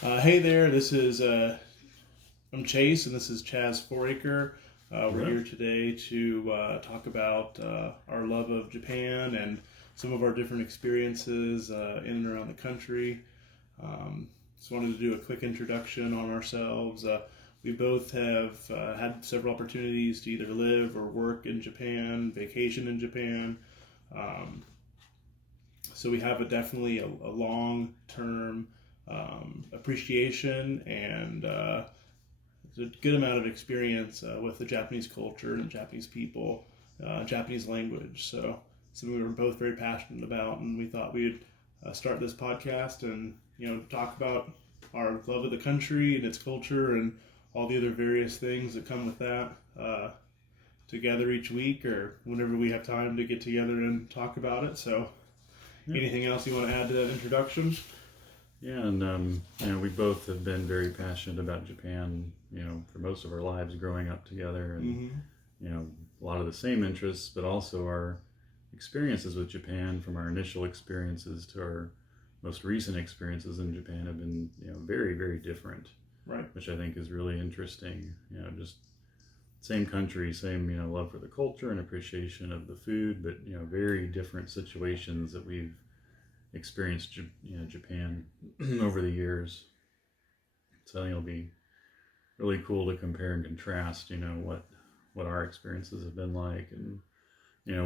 Hey there, this is I'm Chase, and this is Chaz Foraker. We're Right. here today to talk about our love of Japan and some of our different experiences in and around the country. Just wanted to do a quick introduction on ourselves. We both have had several opportunities to either live or work in Japan, vacation in Japan. Um, so we have definitely a long term appreciation and a good amount of experience with the Japanese culture and Japanese people, Japanese language. So something we were both very passionate about, and we thought we'd start this podcast and talk about our love of the country and its culture and all the other various things that come with that. Together each week or whenever we have time to get together and talk about it. So, Yeah. anything else you want to add to that introduction? Yeah, and we both have been very passionate about Japan. For most of our lives, growing up together, and Mm-hmm. a lot of the same interests, but also our experiences with Japan, from our initial experiences to our most recent experiences in Japan, have been very very different, Right. which I think is really interesting. Just same country, same love for the culture and appreciation of the food, but very different situations that we've experienced Japan over the years. So it'll be really cool to compare and contrast, what our experiences have been like, and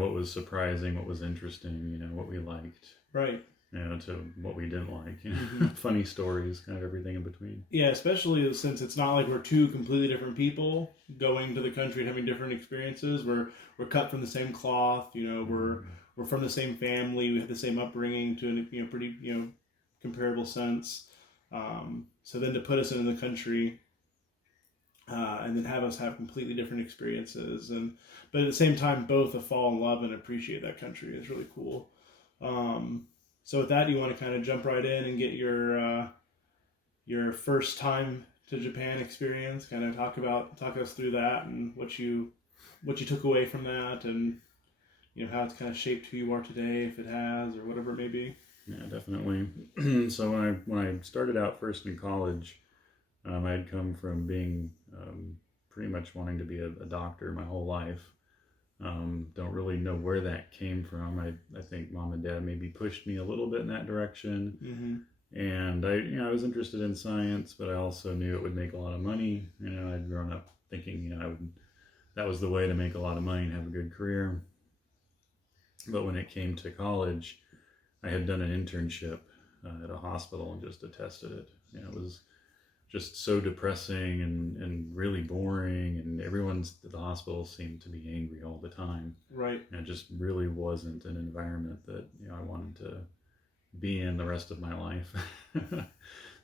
what was surprising, what was interesting, what we liked, Right. to what we didn't like, Mm-hmm. funny stories, kind of everything in between. Yeah, especially since it's not like we're two completely different people going to the country and having different experiences. We're cut from the same cloth. We're from the same family. We have the same upbringing to a pretty comparable sense. So then to put us into the country and then have us have completely different experiences, and but at the same time both fall in love and appreciate that country is really cool. Um, so with that, you want to kind of jump right in and get your first time to Japan experience. Kind of talk us through that and what you took away from that, and how it's kind of shaped who you are today, if it has, or whatever it may be. Yeah, definitely. So when I started out first in college, I had come from being pretty much wanting to be a doctor my whole life. Don't really know where that came from. I think mom and dad maybe pushed me a little bit in that direction. Mm-hmm. And I was interested in science, but I also knew it would make a lot of money. I'd grown up thinking, that was the way to make a lot of money and have a good career. But when it came to college, I had done an internship at a hospital and just detested it. It was just so depressing and really boring, and everyone's at the hospital seemed to be angry all the time. Right. And it just really wasn't an environment that I wanted to be in the rest of my life.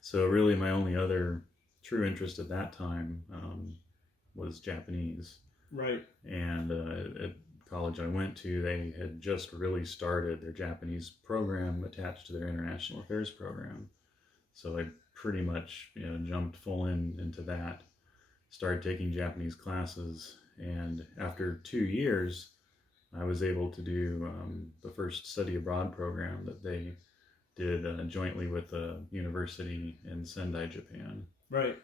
So really my only other true interest at that time was Japanese. Right. And at college I went to, they had just really started their Japanese program attached to their international affairs program. So I pretty much jumped full into that, started taking Japanese classes, and after 2 years, I was able to do the first study abroad program that they did jointly with a university in Sendai, Japan. Right.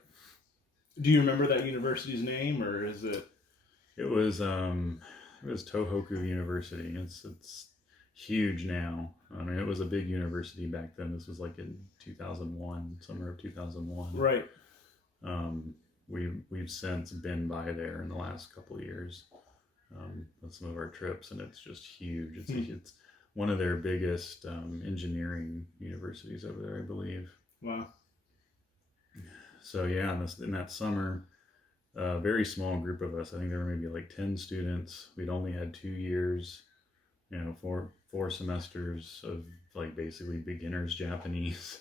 Do you remember that university's name, or is it? It was Tohoku University. It's huge now. I mean, it was a big university back then. This was like in 2001, summer of 2001. Right. Um, we've since been by there in the last couple of years with some of our trips, and it's just huge. It's one of their biggest engineering universities over there, I believe. Wow. So yeah, in that summer, a very small group of us. I think there were maybe like 10 students. We'd only had 2 years, four semesters of like basically beginner's Japanese.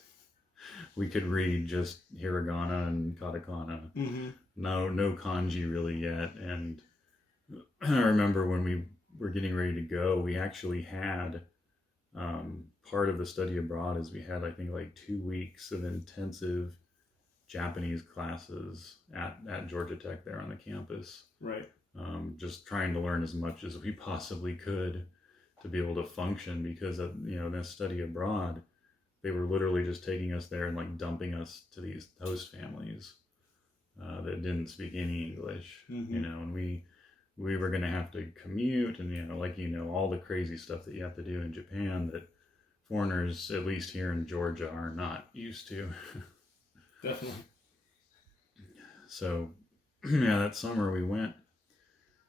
We could read just hiragana and katakana. Mm-hmm. No kanji really yet. And I remember when we were getting ready to go, we actually had part of the study abroad is we had, I think, like 2 weeks of intensive Japanese classes at Georgia Tech there on the campus. Right. Just trying to learn as much as we possibly could to be able to function, because this study abroad, they were literally just taking us there and like dumping us to these host families that didn't speak any English, Mm-hmm. you know, and we were going to have to commute and, you know, like, you know, all the crazy stuff that you have to do in Japan that foreigners, at least here in Georgia, are not used to. Definitely. So, yeah, that summer we went,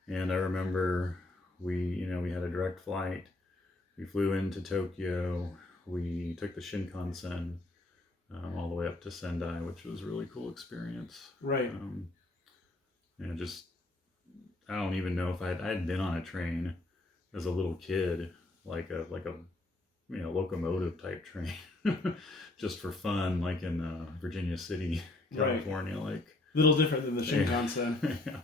and I remember we had a direct flight. We flew into Tokyo. We took the Shinkansen all the way up to Sendai, which was a really cool experience. Right. Just, I don't even know if I'd been on a train as a little kid, like a locomotive type train, just for fun, like in Virginia City, California, right. Like a little different than the Shinkansen. Yeah.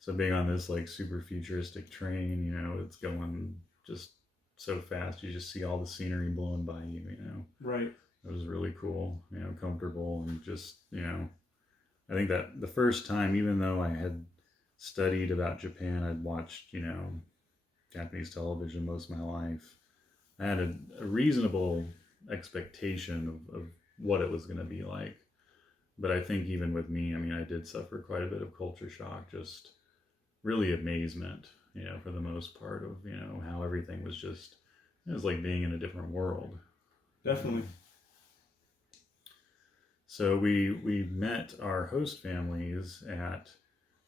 So being on this like super futuristic train, you know, it's going just so fast. You just see all the scenery blowing by you, you know. Right. It was really cool, you know, comfortable, and just, you know, I think that the first time, even though I had studied about Japan, I'd watched, you know, Japanese television most of my life, I had a reasonable expectation of what it was going to be like. But I think even with me, I mean, I did suffer quite a bit of culture shock, just really amazement, you know, for the most part, of, you know, how everything was just, it was like being in a different world. Definitely. So we met our host families at,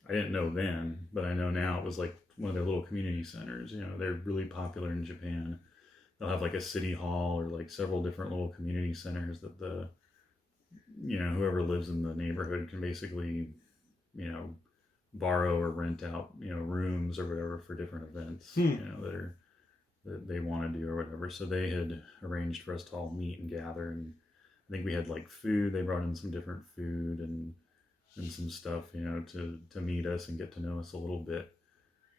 I didn't know then, but I know now, it was like one of their little community centers. You know, they're really popular in Japan. They'll have like a city hall or like several different little community centers that the, you know, whoever lives in the neighborhood can basically, you know, borrow or rent out, you know, rooms or whatever for different events, you know, that they want to do or whatever. So they had arranged for us to all meet and gather, and I think we had like food. They brought in some different food and some stuff, you know, to meet us and get to know us a little bit.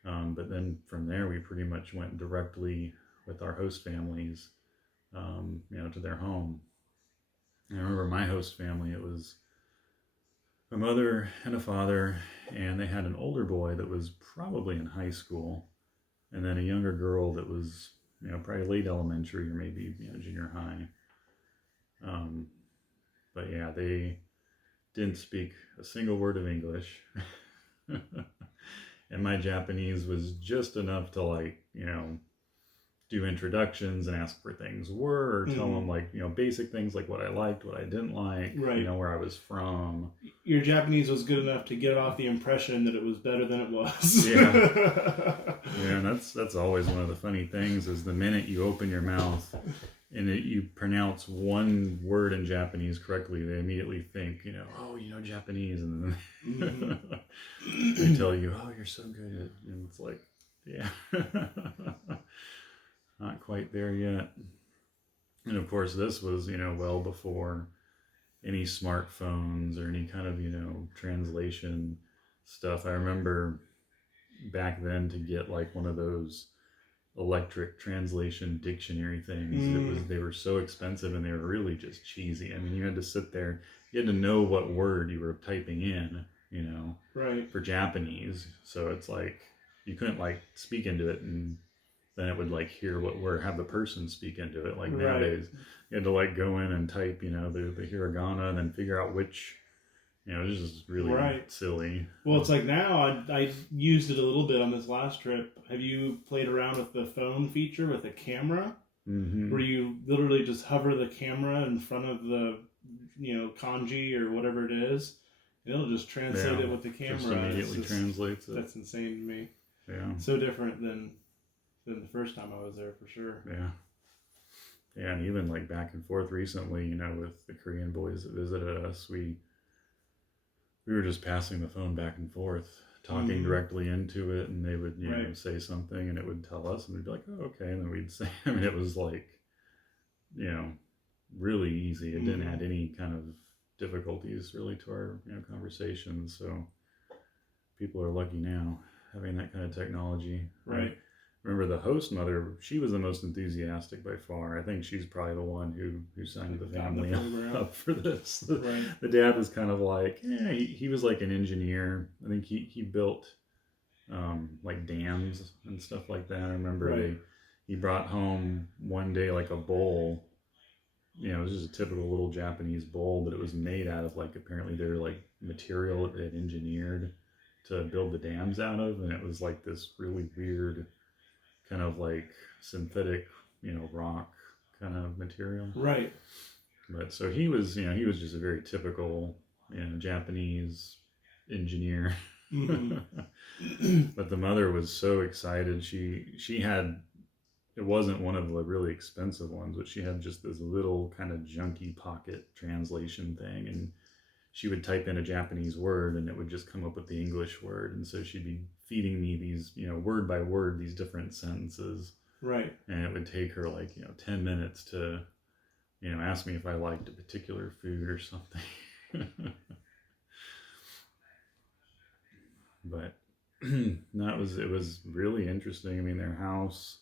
But then from there, we pretty much went directly with our host families, you know, to their home. And I remember my host family, it was a mother and a father, and they had an older boy that was probably in high school, and then a younger girl that was, you know, probably late elementary or maybe, you know, junior high. But yeah, they didn't speak a single word of English. And my Japanese was just enough to, like, you know, do introductions and ask where things were, or tell them, like, you know, basic things like what I liked, what I didn't like, right. You know, where I was from. Your Japanese was good enough to get off the impression that it was better than it was. Yeah. Yeah, and that's always one of the funny things, is the minute you open your mouth and you pronounce one word in Japanese correctly, they immediately think, you know, oh, you know Japanese, and then they tell you, oh, you're so good, and it's like, yeah. Not quite there yet. And of course, this was, you know, well before any smartphones or any kind of, you know, translation stuff. I remember back then, to get like one of those electric translation dictionary things, they were so expensive, and they were really just cheesy. I mean, you had to sit there, you had to know what word you were typing in, you know, right, for Japanese. So it's like, you couldn't like speak into it and then it would like hear what word, have the person speak into it. Like nowadays, you had to like go in and type, you know, the hiragana, and then figure out which, you know, it's just really silly. Well, it's like now, I used it a little bit on this last trip. Have you played around with the phone feature with a camera? Where you literally just hover the camera in front of the, you know, kanji or whatever it is, and it'll just translate it with the camera. Just immediately translates it. That's insane to me. Yeah. So different than the first time I was there, for sure. Yeah. Yeah, and even like back and forth recently, you know, with the Korean boys that visited us, we were just passing the phone back and forth, talking directly into it, and they would, you know, say something, and it would tell us, and we'd be like, oh, okay, and then we'd say, I mean, it was like, you know, really easy. It didn't add any kind of difficulties really to our, you know, conversations. So people are lucky now having that kind of technology. Right. Remember the host mother, she was the most enthusiastic by far. I think she's probably the one who signed the family up for this. Right. The dad was kind of like, yeah, he was like an engineer. I think he built like dams and stuff like that. I remember he brought home one day like a bowl you know, it was just a typical little Japanese bowl, but it was made out of like apparently their like material that they had engineered to build the dams out of, and it was like this really weird kind of like synthetic, you know, rock kind of material. Right. But so he was, you know, he was just a very typical, you know, Japanese engineer. Mm-hmm. But the mother was so excited. She had, it wasn't one of the really expensive ones, but she had just this little kind of junky pocket translation thing, and she would type in a Japanese word and it would just come up with the English word. And so she'd be feeding me these, you know, word by word, these different sentences. Right. And it would take her like, you know, 10 minutes to, you know, ask me if I liked a particular food or something. But it was really interesting. I mean, their house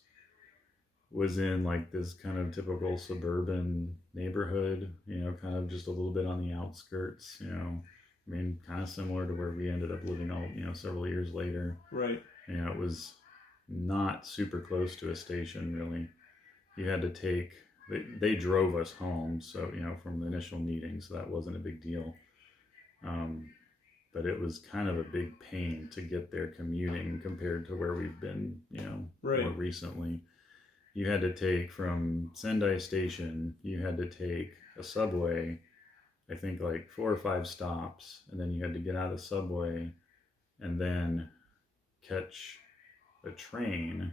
was in like this kind of typical suburban neighborhood, you know, kind of just a little bit on the outskirts, you know. I mean, kind of similar to where we ended up living all, you know, several years later. Right. You know, it was not super close to a station, really. You had to take, they drove us home, so, you know, from the initial meeting, so that wasn't a big deal. But it was kind of a big pain to get there commuting compared to where we've been, you know, right. more recently. You had to take from Sendai Station, you had to take a subway, I think like 4 or 5 stops, and then you had to get out of the subway and then catch a train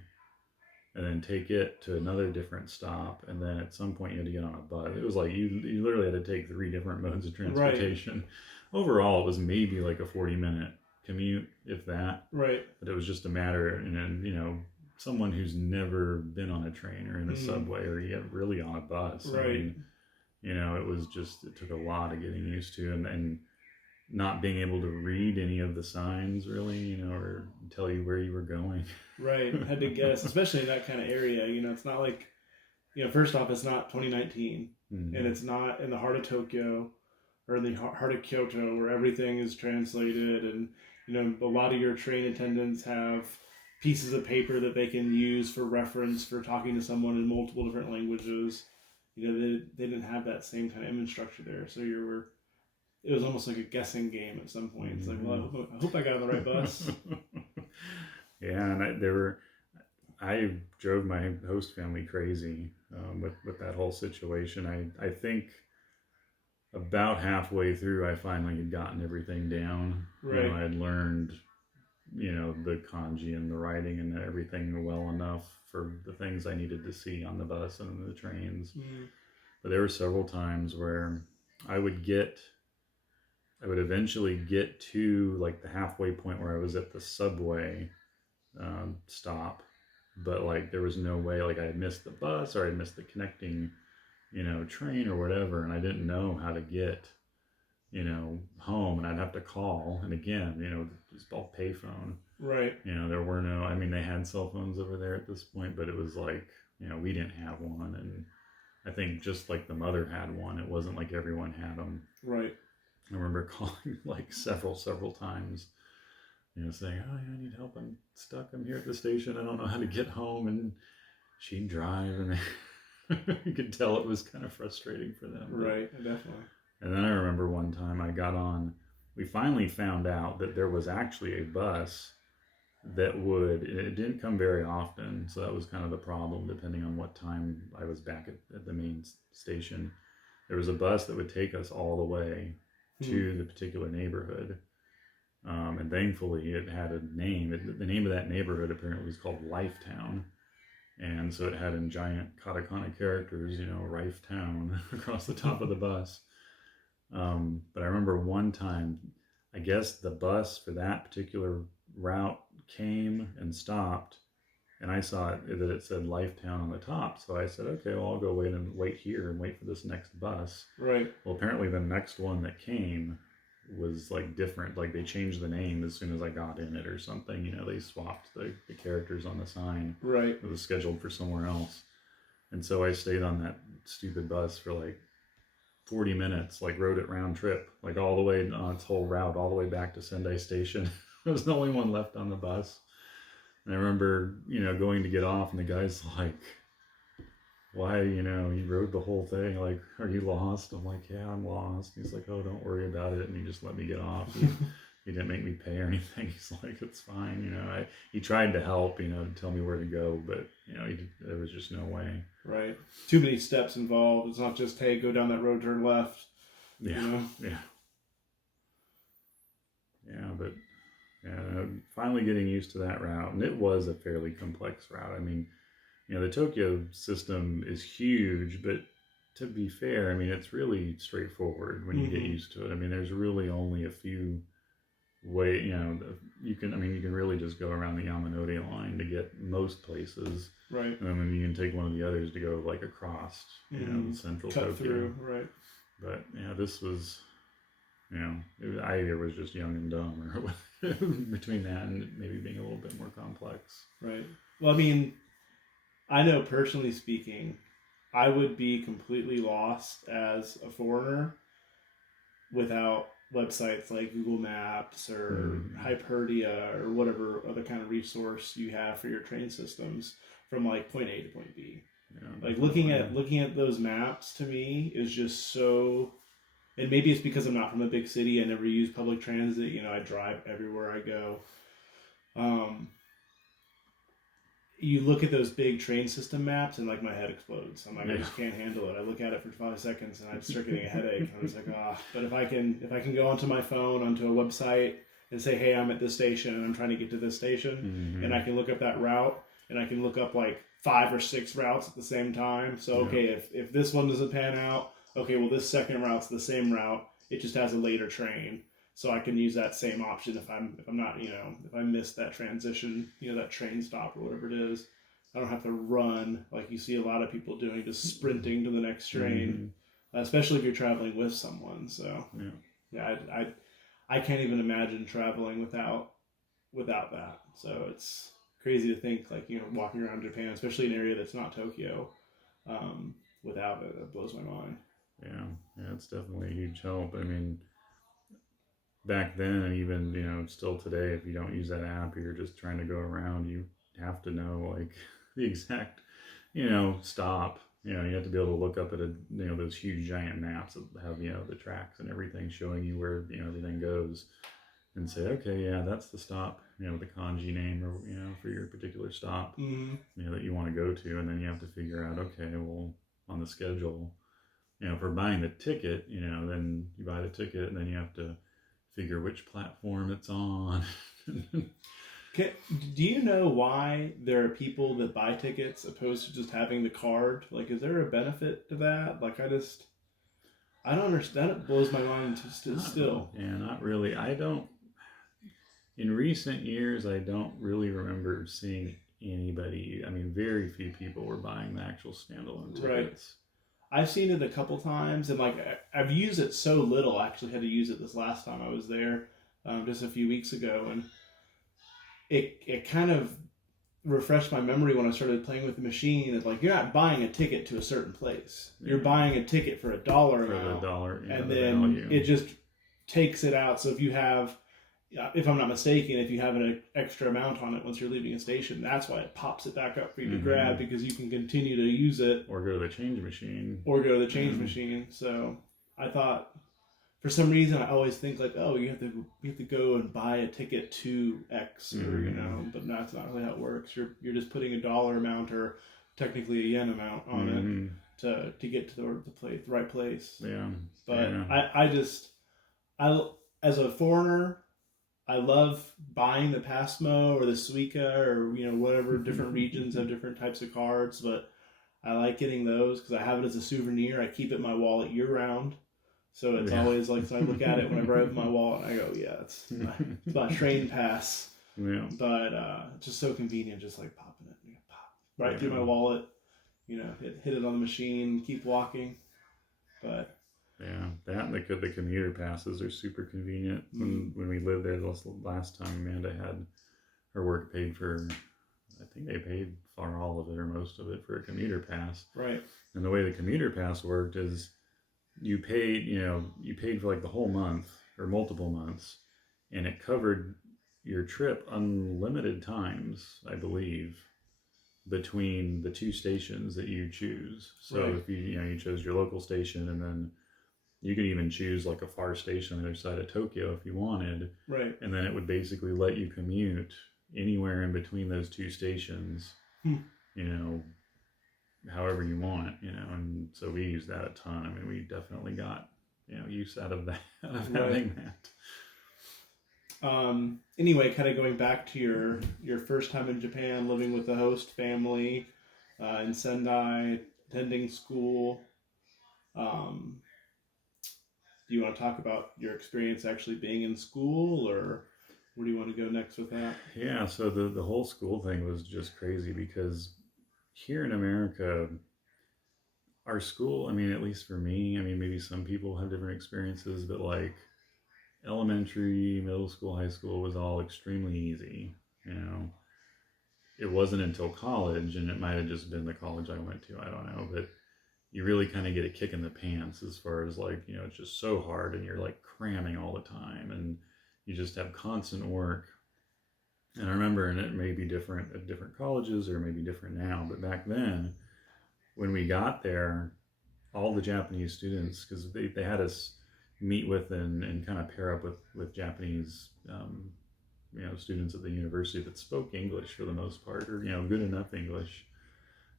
and then take it to another different stop, and then at some point you had to get on a bus. It was like you literally had to take 3 different modes of transportation. Right. Overall, it was maybe like a 40-minute commute, if that. Right. But it was just a matter, and you know, someone who's never been on a train or in a subway or yet really on a bus. Right. I mean, you know, it took a lot of getting used to, and not being able to read any of the signs really, you know, or tell you where you were going. Right. Had to guess, especially in that kind of area. You know, it's not like, you know, first off, it's not 2019, and it's not in the heart of Tokyo or in the heart of Kyoto where everything is translated, and, you know, a lot of your train attendants have pieces of paper that they can use for reference for talking to someone in multiple different languages. You know, they didn't have that same kind of image structure there, so it was almost like a guessing game at some point. It's like, well, I hope I got on the right bus. Yeah, and I drove my host family crazy with that whole situation. I think about halfway through, I finally had gotten everything down. Right. You know, I had learned, you know, the kanji and the writing and everything well enough for the things I needed to see on the bus and the trains. But there were several times where I would eventually get to like the halfway point where I was at the subway stop, but like there was no way, like I had missed the bus or I had missed the connecting, you know, train or whatever, and I didn't know how to get, you know, home, and I'd have to call, and again, you know, it's all payphone. Right. You know, there were no, I mean, they had cell phones over there at this point, but it was like, you know, we didn't have one, and I think just like the mother had one, it wasn't like everyone had them. Right. I remember calling like several times, you know, saying, oh yeah, I need help, I'm stuck, I'm here at the station, I don't know how to get home, and she'd drive, and you could tell it was kind of frustrating for them. Right, definitely. And then I remember one time I got on, we finally found out that there was actually a bus that it didn't come very often, so that was kind of the problem, depending on what time I was back at the main station. There was a bus that would take us all the way to the particular neighborhood, and thankfully it had a name. The name of that neighborhood apparently was called Lifetown, and so it had in giant katakana characters, you know, Rife Town across the top of the bus. But I remember one time, I guess the bus for that particular route came and stopped, and I saw that it said Lifetown on the top. So I said, okay, well, I'll go wait here and wait for this next bus. Right. Well, apparently the next one that came was like different. Like they changed the name as soon as I got in it or something. You know, they swapped the characters on the sign. Right. It was scheduled for somewhere else. And so I stayed on that stupid bus for like 40 minutes, like rode it round trip, like all the way on its whole route, all the way back to Sendai Station. I was the only one left on the bus. And I remember, you know, going to get off, and the guy's like, why, you rode the whole thing. Like, are you lost? I'm like, yeah, I'm lost. He's like, oh, don't worry about it. And he just let me get off. He didn't make me pay or anything. He's like, it's fine. He tried to help, to tell me where to go, but, there was just no way. Right. Too many steps involved. It's not just, hey, go down that road, turn left. Yeah. Yeah. Yeah. But finally getting used to that route. And it was a fairly complex route. I mean, the Tokyo system is huge, but to be fair, I mean, it's really straightforward when you get used to it. I mean, there's really only a few you can really just go around the Yamanote line to get most places. Right. And then you can take one of the others to go like across, the central Cut Tokyo. through, right. But, this was, I either was just young and dumb or between that and maybe being a little bit more complex. Right. Well, I mean, I know personally speaking, I would be completely lost as a foreigner without websites like Google Maps or Hyperdia or whatever other kind of resource you have for your train systems from like point A to point B. Yeah, like looking at those maps to me is just so. And maybe it's because I'm not from a big city. I never use public transit. I drive everywhere I go. You look at those big train system maps and like my head explodes. I'm like, I just can't handle it. I look at it for 5 seconds and I start getting a headache. I was like, But if I can go onto my phone, onto a website and say, hey, I'm at this station and I'm trying to get to this station, and I can look up that route and I can look up like 5 or 6 routes at the same time. So, okay, if this one doesn't pan out, okay, well, this second route's the same route. It just has a later train. So I can use that same option if I'm not, if I miss that transition, that train stop or whatever it is. I don't have to run like you see a lot of people doing, just sprinting to the next train, especially if you're traveling with someone. So I can't even imagine traveling without that. So it's crazy to think like, walking around Japan, especially an area that's not Tokyo, without it. It blows my mind. Yeah, it's definitely a huge help. I mean, back then, and even still today, if you don't use that app, you're just trying to go around. You have to know like the exact stop. You have to be able to look up at those huge giant maps that have the tracks and everything showing you where everything goes, and say, okay, yeah, that's the stop. The kanji name or for your particular stop that you want to go to, and then you have to figure out, okay, well, on the schedule, for buying the ticket, then you buy the ticket and then you have to figure which platform it's on. Do you know why there are people that buy tickets opposed to just having the card? Like, is there a benefit to that? Like, I don't understand. It blows my mind still. Yeah, not really. In recent years, I don't really remember seeing anybody. I mean, very few people were buying the actual standalone tickets. Right. I've seen it a couple times, and like I've used it so little. I actually had to use it this last time I was there, just a few weeks ago, and it kind of refreshed my memory when I started playing with the machine. It's like you're not buying a ticket to a certain place; you're buying a ticket for $1 amount, the dollar, and then value. It just takes it out. So if you have, if I'm not mistaken, if you have an extra amount on it once you're leaving a station, that's why it pops it back up for you to grab, because you can continue to use it. Or go to the change machine. Machine. So I thought, for some reason, I always think like, oh, you have to go and buy a ticket to X, or but that's not really how it works. You're just putting $1 amount, or technically a yen amount on it to get to the right place. Yeah. But I as a foreigner, I love buying the Passmo or the Suica or whatever. Different regions have different types of cards, but I like getting those because I have it as a souvenir. I keep it in my wallet year round, so it's always like, so I look at it whenever I open my wallet and I go, yeah, it's my train pass. Yeah. But it's just so convenient, just like popping it, pop right through my wallet. Hit it on the machine, keep walking. But yeah, that and the commuter passes are super convenient. When we lived there the last time, Amanda had her work paid for, I think they paid for all of it or most of it for a commuter pass. Right. And the way the commuter pass worked is you paid for like the whole month or multiple months, and it covered your trip unlimited times, I believe. between the two stations that you choose. So Right. if you chose your local station, and then you could even choose like a far station on the other side of Tokyo if you wanted, Right. and then it would basically let you commute anywhere in between those two stations, Hmm. however you want, and so we use that a ton. I mean, we definitely got, use out of that, out of having that. Anyway, kind of going back to your first time in Japan, living with the host family in Sendai, attending school. Do you want to talk about your experience actually being in school, or where do you want to go next with that? Yeah, so the whole school thing was just crazy because here in America, our school, I mean, at least for me, I mean, maybe some people have different experiences, but like elementary, middle school, high school was all extremely easy. It wasn't until college, and it might have just been the college I went to, I don't know, but you really kind of get a kick in the pants as far as like, it's just so hard, and you're like cramming all the time, and you just have constant work. And I remember, and it may be different at different colleges or maybe different now, but back then, when we got there, all the Japanese students, because they had us meet with and kind of pair up with Japanese students at the university that spoke English for the most part, or good enough English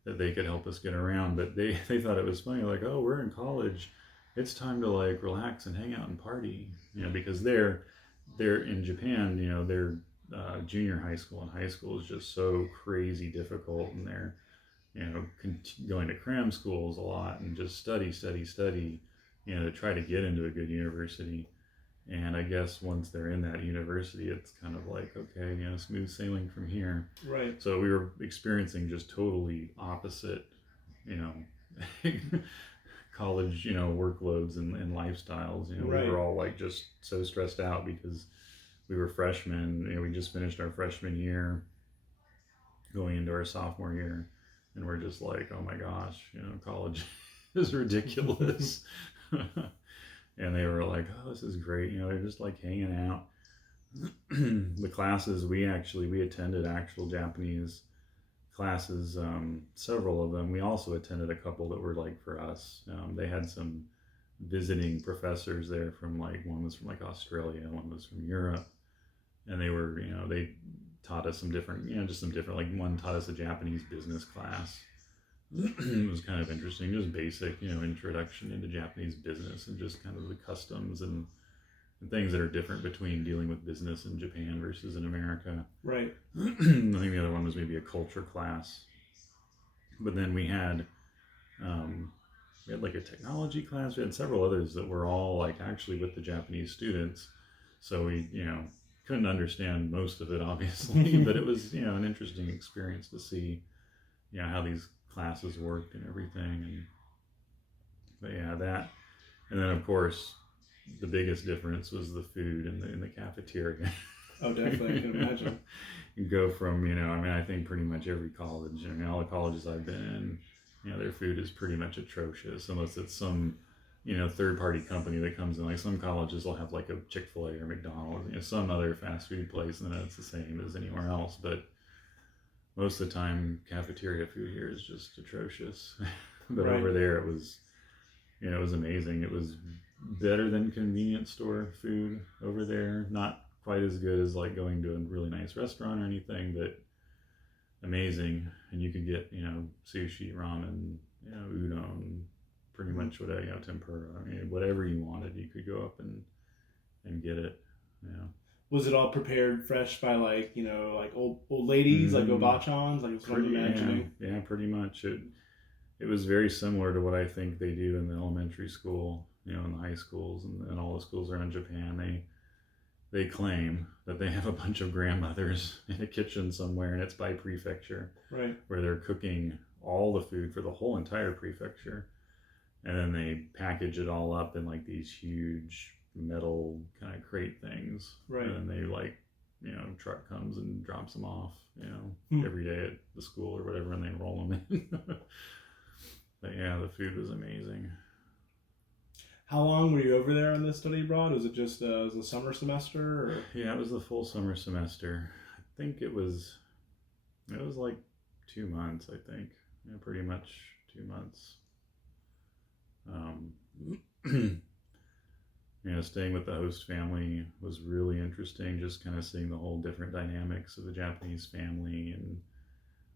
that they could help us get around. But they thought it was funny, like, oh, we're in college, it's time to like relax and hang out and party, because they're in Japan, their junior high school and high school is just so crazy difficult, and they're going to cram schools a lot and just study, to try to get into a good university. And I guess once they're in that university, it's kind of like, okay, smooth sailing from here. Right. So we were experiencing just totally opposite, college, workloads and lifestyles. Right. We were all like just so stressed out because we were freshmen. We just finished our freshman year, going into our sophomore year, and we're just like, oh my gosh, college is ridiculous. And they were like, oh, this is great. They're just like hanging out. The classes, we attended actual Japanese classes, several of them. We also attended a couple that were like for us. They had some visiting professors there from like, one was from like Australia, one was from Europe. And they were, they taught us some different, just some different, like one taught us a Japanese business class. It was kind of interesting, just basic, introduction into Japanese business and just kind of the customs and things that are different between dealing with business in Japan versus in America. Right. I think the other one was maybe a culture class. But then we had like a technology class. We had several others that were all like actually with the Japanese students. So we, couldn't understand most of it, obviously, but it was, an interesting experience to see, how these classes worked and everything. But yeah, that, and then of course the biggest difference was the food in the cafeteria. Oh, definitely, I can imagine. You go from, I think pretty much every college, all the colleges I've been in, their food is pretty much atrocious, unless it's some, third-party company that comes in. Like some colleges will have like a Chick-fil-A or McDonald's, some other fast food place, and then it's the same as anywhere else. But most of the time, cafeteria food here is just atrocious. But Right. over there, it was, it was amazing. It was better than convenience store food over there. Not quite as good as like going to a really nice restaurant or anything, but amazing. And you could get, sushi, ramen, udon, pretty much whatever, tempura. I mean, whatever you wanted, you could go up and get it. Was it all prepared fresh by like like old ladies, like obachans, like it's what I'm imagining? Yeah, pretty much. It was very similar to what I think they do in the elementary school, in the high schools and all the schools around Japan. They claim that they have a bunch of grandmothers in a kitchen somewhere, and it's by prefecture, Right. where they're cooking all the food for the whole entire prefecture, and then they package it all up in like these huge metal kind of crate things, Right. and then they like, truck comes and drops them off, every day at the school or whatever, and they roll them in. But yeah, the food was amazing. How long were you over there on this study abroad? Was it just was a summer semester? Or? Yeah, it was the full summer semester. I think it was like 2 months, I think. Yeah, pretty much 2 months. Staying with the host family was really interesting. Just kind of seeing the whole different dynamics of the Japanese family and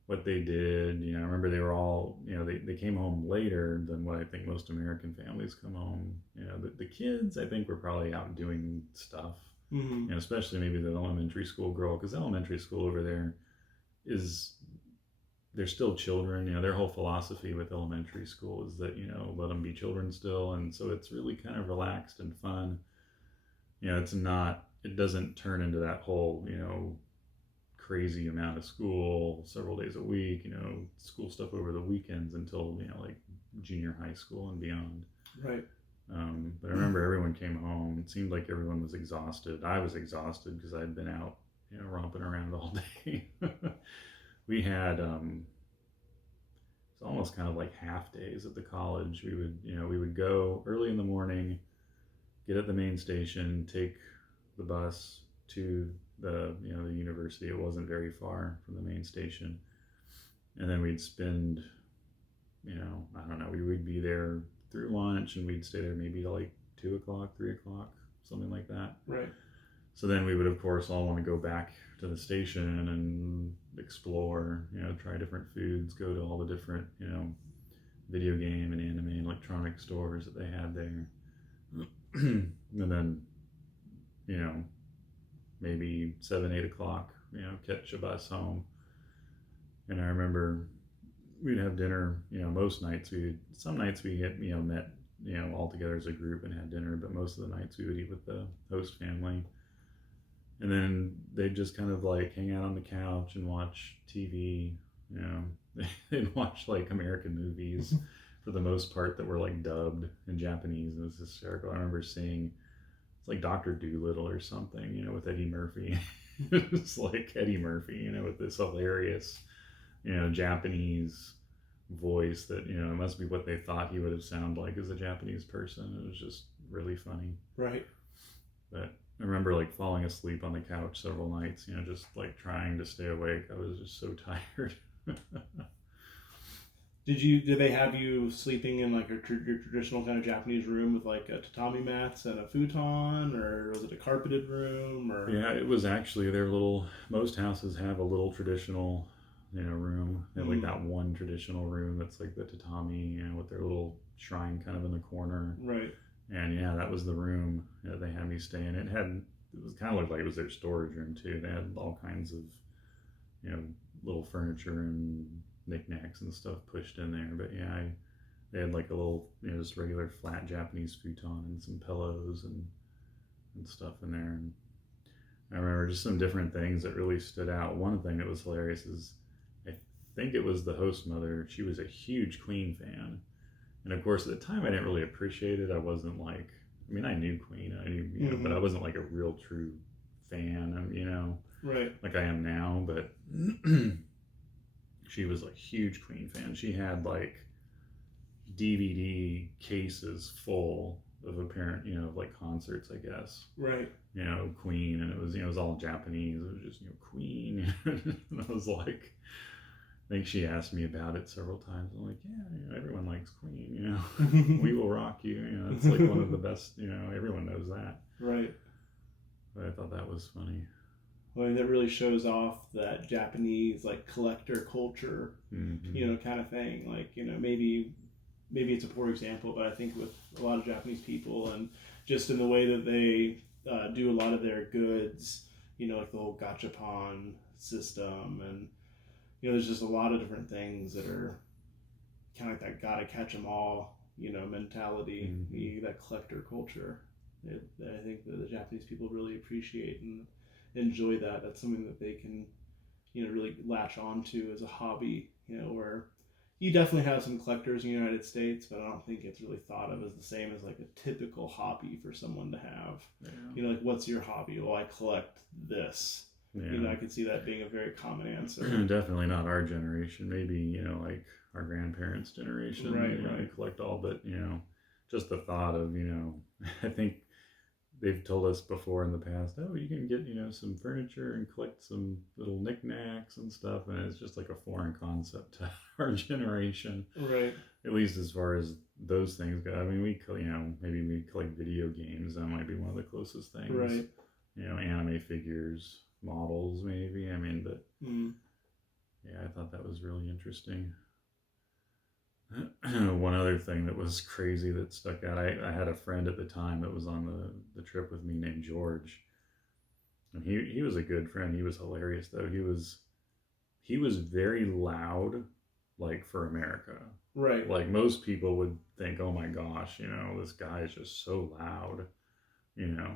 what they did. I remember they were all, they came home later than what I think most American families come home. The kids, I think, were probably out doing stuff. Mm-hmm. Especially maybe the elementary school girl, because elementary school over there they're still children. Their whole philosophy with elementary school is that, let them be children still. And so it's really kind of relaxed and fun. It doesn't turn into that whole, crazy amount of school several days a week, school stuff over the weekends until, like junior high school and beyond. Right. But I remember everyone came home. It seemed like everyone was exhausted. I was exhausted because I'd been out, romping around all day. We had it's almost kind of like half days at the college. We would go early in the morning, get at the main station, take the bus to the the university. It wasn't very far from the main station, and then we'd spend I don't know, we would be there through lunch, and we'd stay there maybe till like 2 o'clock, 3 o'clock, something like that. Right. So then we would, of course, all want to go back to the station and explore, try different foods, go to all the different, video game and anime and electronic stores that they had there. And then, maybe 7, 8 o'clock, catch a bus home. And I remember we'd have dinner, most nights some nights we had, met, all together as a group and had dinner, but most of the nights we would eat with the host family. And then they'd just kind of like hang out on the couch and watch TV. They'd watch like American movies for the most part that were like dubbed in Japanese. It was hysterical. I remember seeing, it's like Dr. Dolittle or something, with Eddie Murphy. It's like Eddie Murphy, with this hilarious, Japanese voice that, it must be what they thought he would have sounded like as a Japanese person. It was just really funny. Right. But I remember like falling asleep on the couch several nights, just like trying to stay awake. I was just so tired. Did they have you sleeping in like your traditional kind of Japanese room with like a tatami mats and a futon, or was it a carpeted room? Or yeah, it was actually most houses have a little traditional, room. They have like that one traditional room that's like the tatami, with their little shrine kind of in the corner. Right. And yeah, that was the room that they had me stay in. It was kind of looked like it was their storage room too. They had all kinds of, little furniture and knickknacks and stuff pushed in there. But yeah, they had like a little, just regular flat Japanese futon and some pillows and stuff in there. And I remember just some different things that really stood out. One thing that was hilarious is, I think it was the host mother. She was a huge Queen fan. And of course, at the time, I didn't really appreciate it. I wasn't like, I knew Queen, but I wasn't like a real true fan, right, like I am now. But she was a huge Queen fan. She had like DVD cases full of apparent, of like concerts, I guess. Right. Queen, and it was all Japanese. It was just, Queen. And I was like, I think she asked me about it several times. I'm like, yeah, everyone likes Queen, We Will Rock You, it's like one of the best, everyone knows that. Right. But I thought that was funny. Well, that really shows off that Japanese, like, collector culture, kind of thing. Like, maybe it's a poor example, but I think with a lot of Japanese people and just in the way that they do a lot of their goods, like the whole gachapon system, and there's just a lot of different things that are kind of like that gotta catch them all, mentality, that collector culture. I think that the Japanese people really appreciate and enjoy that. That's something that they can, really latch on to as a hobby, where you definitely have some collectors in the United States, but I don't think it's really thought of as the same as like a typical hobby for someone to have. Yeah. Like, what's your hobby? Well, I collect this. Yeah. I could see that being a very common answer. Definitely not our generation. Maybe, like our grandparents' generation. Right. They collect all, but, just the thought of, I think they've told us before in the past, oh, you can get, some furniture and collect some little knickknacks and stuff, and it's just like a foreign concept to our generation, Right. at least as far as those things go. I mean, maybe we collect video games. That might be one of the closest things. Right. Anime figures, models, maybe. I mean, but yeah, I thought that was really interesting. One other thing that was crazy that stuck out, I had a friend at the time that was on the trip with me named George, and he was a good friend. He was hilarious though. He was very loud, like for America. Right. Like most people would think, oh my gosh, this guy is just so loud.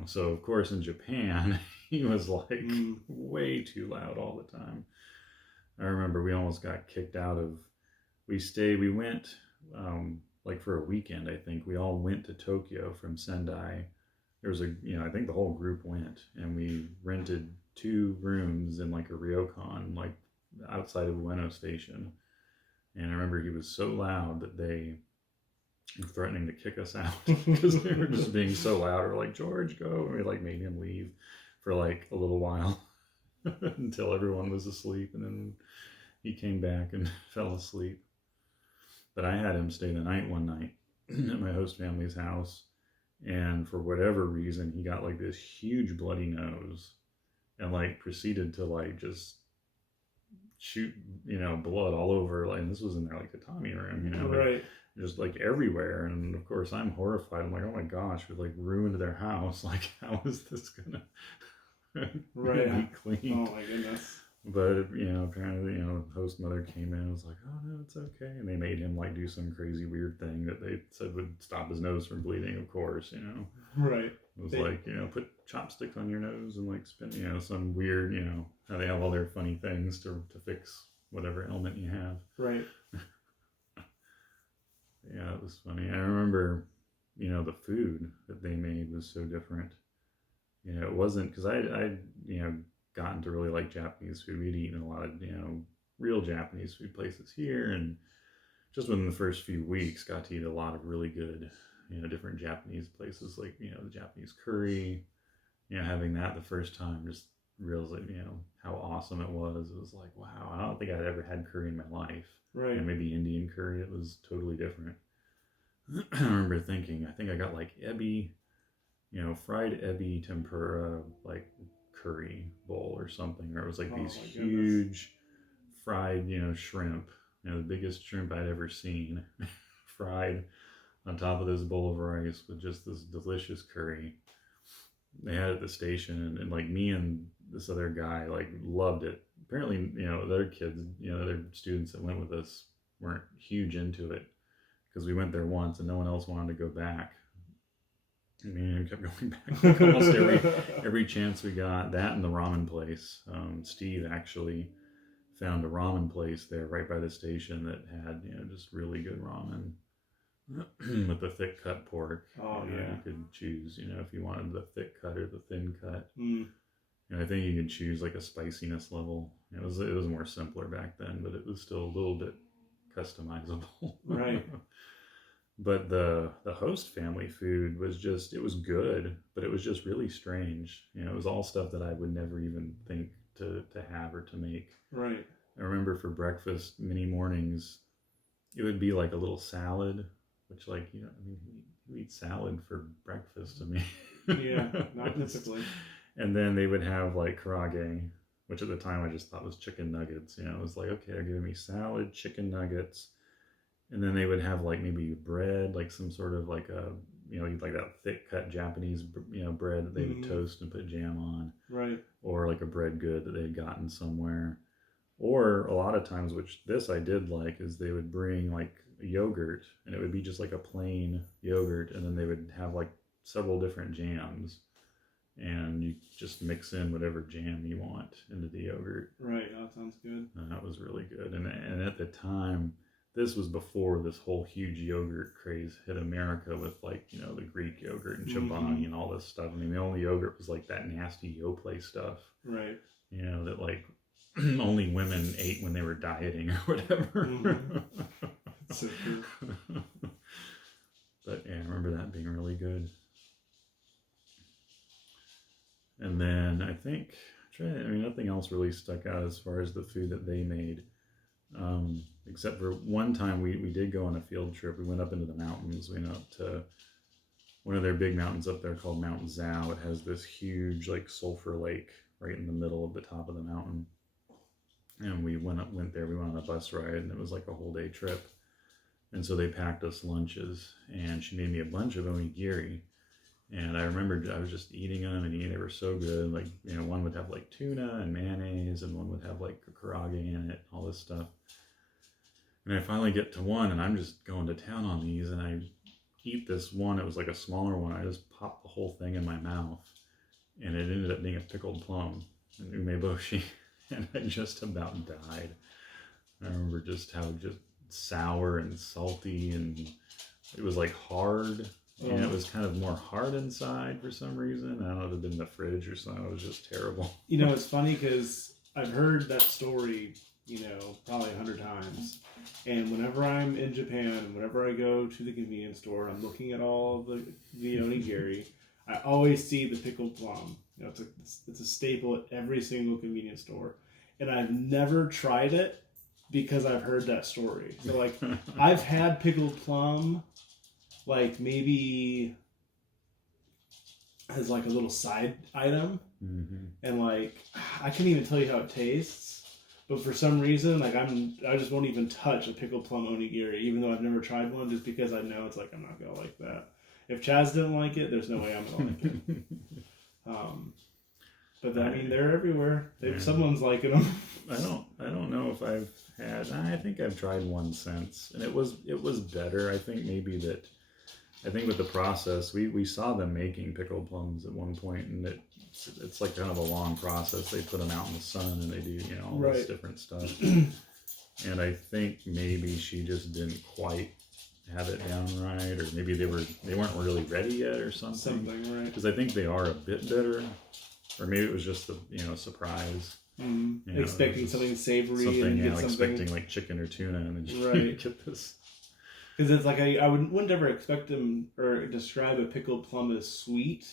So of course in Japan he was like way too loud all the time. I remember we almost got kicked out of. We went like for a weekend. I think we all went to Tokyo from Sendai. There was I think the whole group went, and we rented 2 rooms in like a ryokan, like outside of Ueno Station. And I remember he was so loud that they were threatening to kick us out because they were just being so loud. We're like, George, go. And we like made him leave for like a little while until everyone was asleep, and then he came back and fell asleep. But I had him stay the night one night at my host family's house, and for whatever reason he got like this huge bloody nose and like proceeded to like just shoot blood all over, like, and this was in their like tatami room, right, just like everywhere. And of course I'm horrified. I'm like, oh my gosh, we like ruined their house. Like, how is this gonna be clean? Oh my goodness. But apparently, host mother came in and was like, oh no, it's okay. And they made him like do some crazy weird thing that they said would stop his nose from bleeding, of course, Right. It was like, put chopsticks on your nose and like spin, some weird, how they have all their funny things to fix whatever ailment you have. Right. Yeah, it was funny. I remember, the food that they made was so different. It wasn't, because I gotten to really like Japanese food. We'd eaten a lot of, real Japanese food places here, and just within the first few weeks got to eat a lot of really good, different Japanese places, like, the Japanese curry, having that the first time, just realized, how awesome it was. It was like, wow, I don't think I'd ever had curry in my life. Right. Maybe Indian curry, it was totally different. I remember thinking, I think I got like ebi, fried ebi tempura, like curry bowl or something, or it was like these huge fried, shrimp, the biggest shrimp I'd ever seen, fried on top of this bowl of rice with just this delicious curry. They had it at the station, and like me and this other guy like loved it. Apparently, the other kids, the other students that went with us weren't huge into it, because we went there once and no one else wanted to go back. I mean, we kept going back like almost every chance we got. That and the ramen place. Steve actually found a ramen place there right by the station that had, just really good ramen with the thick cut pork. Oh, yeah. You could choose, if you wanted the thick cut or the thin cut. And I think you could choose like a spiciness level. It was more simpler back then, but it was still a little bit customizable. Right. But the host family food was it was good, but it was just really strange. It was all stuff that I would never even think to have or to make. Right. I remember for breakfast, many mornings, it would be like a little salad, which like, you eat salad for breakfast to me. Yeah, not typically. And then they would have like karage, which at the time I just thought was chicken nuggets. It was like, okay, they're giving me salad, chicken nuggets. And then they would have like maybe bread, like some sort of like a, like that thick cut Japanese, bread that they would toast and put jam on. Right. Or like a bread good that they had gotten somewhere. Or a lot of times, which this I did like, is they would bring like a yogurt, and it would be just like a plain yogurt, and then they would have like several different jams, and you just mix in whatever jam you want into the yogurt. Right. That sounds good. And that was really good. And at the time, this was before this whole huge yogurt craze hit America with like, the Greek yogurt and Chobani and all this stuff. I mean, the only yogurt was like that nasty Yoplait stuff. Right. That like only women ate when they were dieting or whatever. So true. But yeah, I remember that being really good. And then I think, nothing else really stuck out as far as the food that they made. Except for one time we did go on a field trip. We went up into the mountains. We went up to one of their big mountains up there called Mount Zhao. It has this huge like sulfur lake right in the middle of the top of the mountain. And we went there. We went on a bus ride, and it was like a whole day trip. And so they packed us lunches, and she made me a bunch of onigiri. And I remember I was just eating them and eating. They were so good. Like, one would have like tuna and mayonnaise, and one would have like karaage in it, all this stuff. And I finally get to one, and I'm just going to town on these, and I eat this one. It was like a smaller one. I just popped the whole thing in my mouth, and it ended up being a pickled plum, an umeboshi, and I just about died. I remember just how just sour and salty, and it was like hard. And it was kind of more hard inside for some reason. I don't know if it had been in the fridge or something. It was just terrible. It's funny because I've heard that story, probably 100 times. And whenever I'm in Japan, whenever I go to the convenience store, I'm looking at all the onigiri. I always see the pickled plum. It's a staple at every single convenience store. And I've never tried it because I've heard that story. So, like, I've had pickled plum like maybe as like a little side item, and like I can't even tell you how it tastes, but for some reason like I just won't even touch a pickled plum onigiri, even though I've never tried one, just because I know it's like I'm not gonna like that. If Chaz didn't like it, there's no way I'm gonna like it. But I mean, they're everywhere. Someone's liking them. I don't know if I've had. I think I've tried one since, and it was better. I think with the process, we saw them making pickled plums at one point, and it's like kind of a long process. They put them out in the sun, and they do all this different stuff. And I think maybe she just didn't quite have it down right, or maybe they weren't really ready yet, or something. Something, right? Because I think they are a bit bitter, or maybe it was just the surprise. Expecting something savory, and get something expecting like chicken or tuna, and then right. Get this. Because it's like I wouldn't ever expect them or describe a pickled plum as sweet,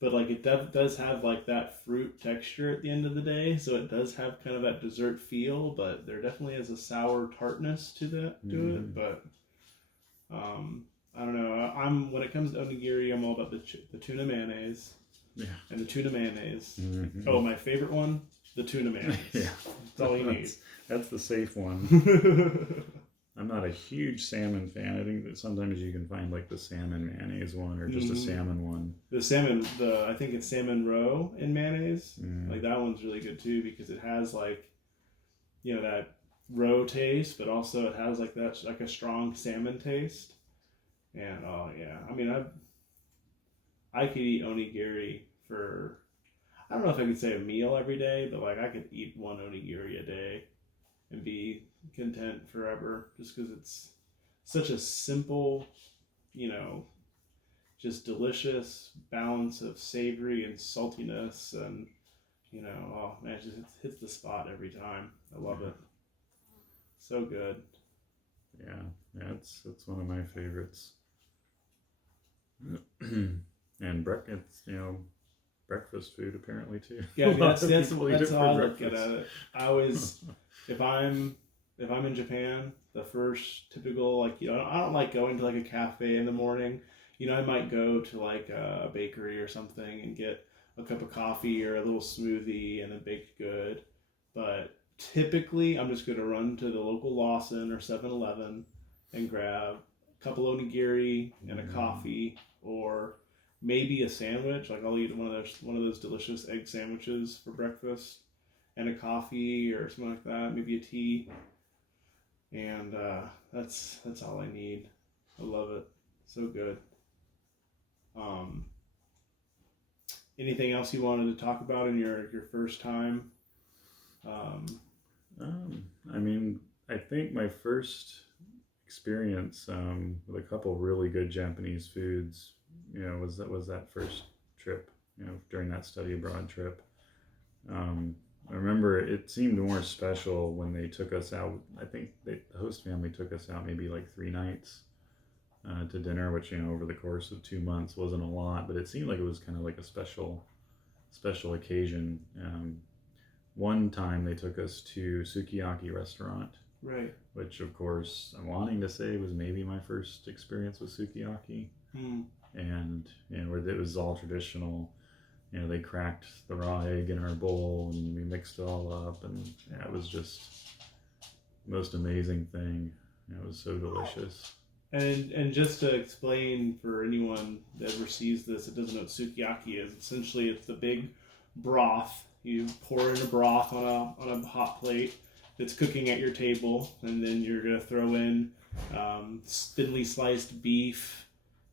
but like it does have like that fruit texture at the end of the day, so it does have kind of that dessert feel, but there definitely is a sour tartness to it. But I don't know. When it comes to onigiri, I'm all about the tuna mayonnaise. Yeah. And the tuna mayonnaise. Mm-hmm. Oh, my favorite one, the tuna mayonnaise. Yeah. That's all you need. That's the safe one. I'm not a huge salmon fan. I think that sometimes you can find like the salmon mayonnaise one, or just a salmon one. I think it's salmon roe in mayonnaise. Like that one's really good too, because it has like, that roe taste, but also it has like that, like a strong salmon taste. And oh yeah, I mean I could eat onigiri for, I don't know if I could say a meal every day, but like I could eat one onigiri a day and be content forever, just because it's such a simple, just delicious balance of savory and saltiness, and oh man, it just hits the spot every time. I love it. So good. Yeah, it's one of my favorites. And it's breakfast food apparently too. Yeah, that's how I look at it. I always, if I'm in Japan, the first typical, like, I don't like going to like a cafe in the morning. I might go to like a bakery or something and get a cup of coffee or a little smoothie and a baked good. But typically, I'm just going to run to the local Lawson or 7-Eleven and grab a couple onigiri and a coffee, or maybe a sandwich. Like I'll eat one of those delicious egg sandwiches for breakfast, and a coffee or something like that. Maybe a tea. And that's all I need. I love it. So good. Anything else you wanted to talk about in your first time? I mean, I think my first experience with a couple really good Japanese foods, was that first trip, during that study abroad trip. I remember it seemed more special when they took us out. I think the host family took us out maybe like 3 nights to dinner, which over the course of 2 months wasn't a lot, but it seemed like it was kind of like a special special occasion. One time they took us to Sukiyaki restaurant, Right. which of course I'm wanting to say was maybe my first experience with sukiyaki. Mm. And where it was all traditional. They cracked the raw egg in our bowl and we mixed it all up, and it was just the most amazing thing. It was so delicious. And just to explain for anyone that ever sees this, it doesn't know what sukiyaki is. Essentially, it's the big broth. You pour in a broth on a hot plate that's cooking at your table, and then you're gonna throw in thinly sliced beef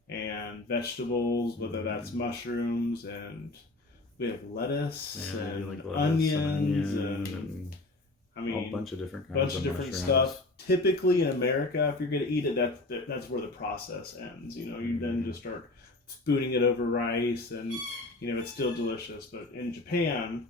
and vegetables, whether that's mushrooms, and we have lettuce and like lettuce onions and and I mean, a whole bunch of different kinds bunch of different stuff. Typically in America, if you're going to eat it, that's where the process ends. You then just start spooning it over rice, and it's still delicious. But in Japan,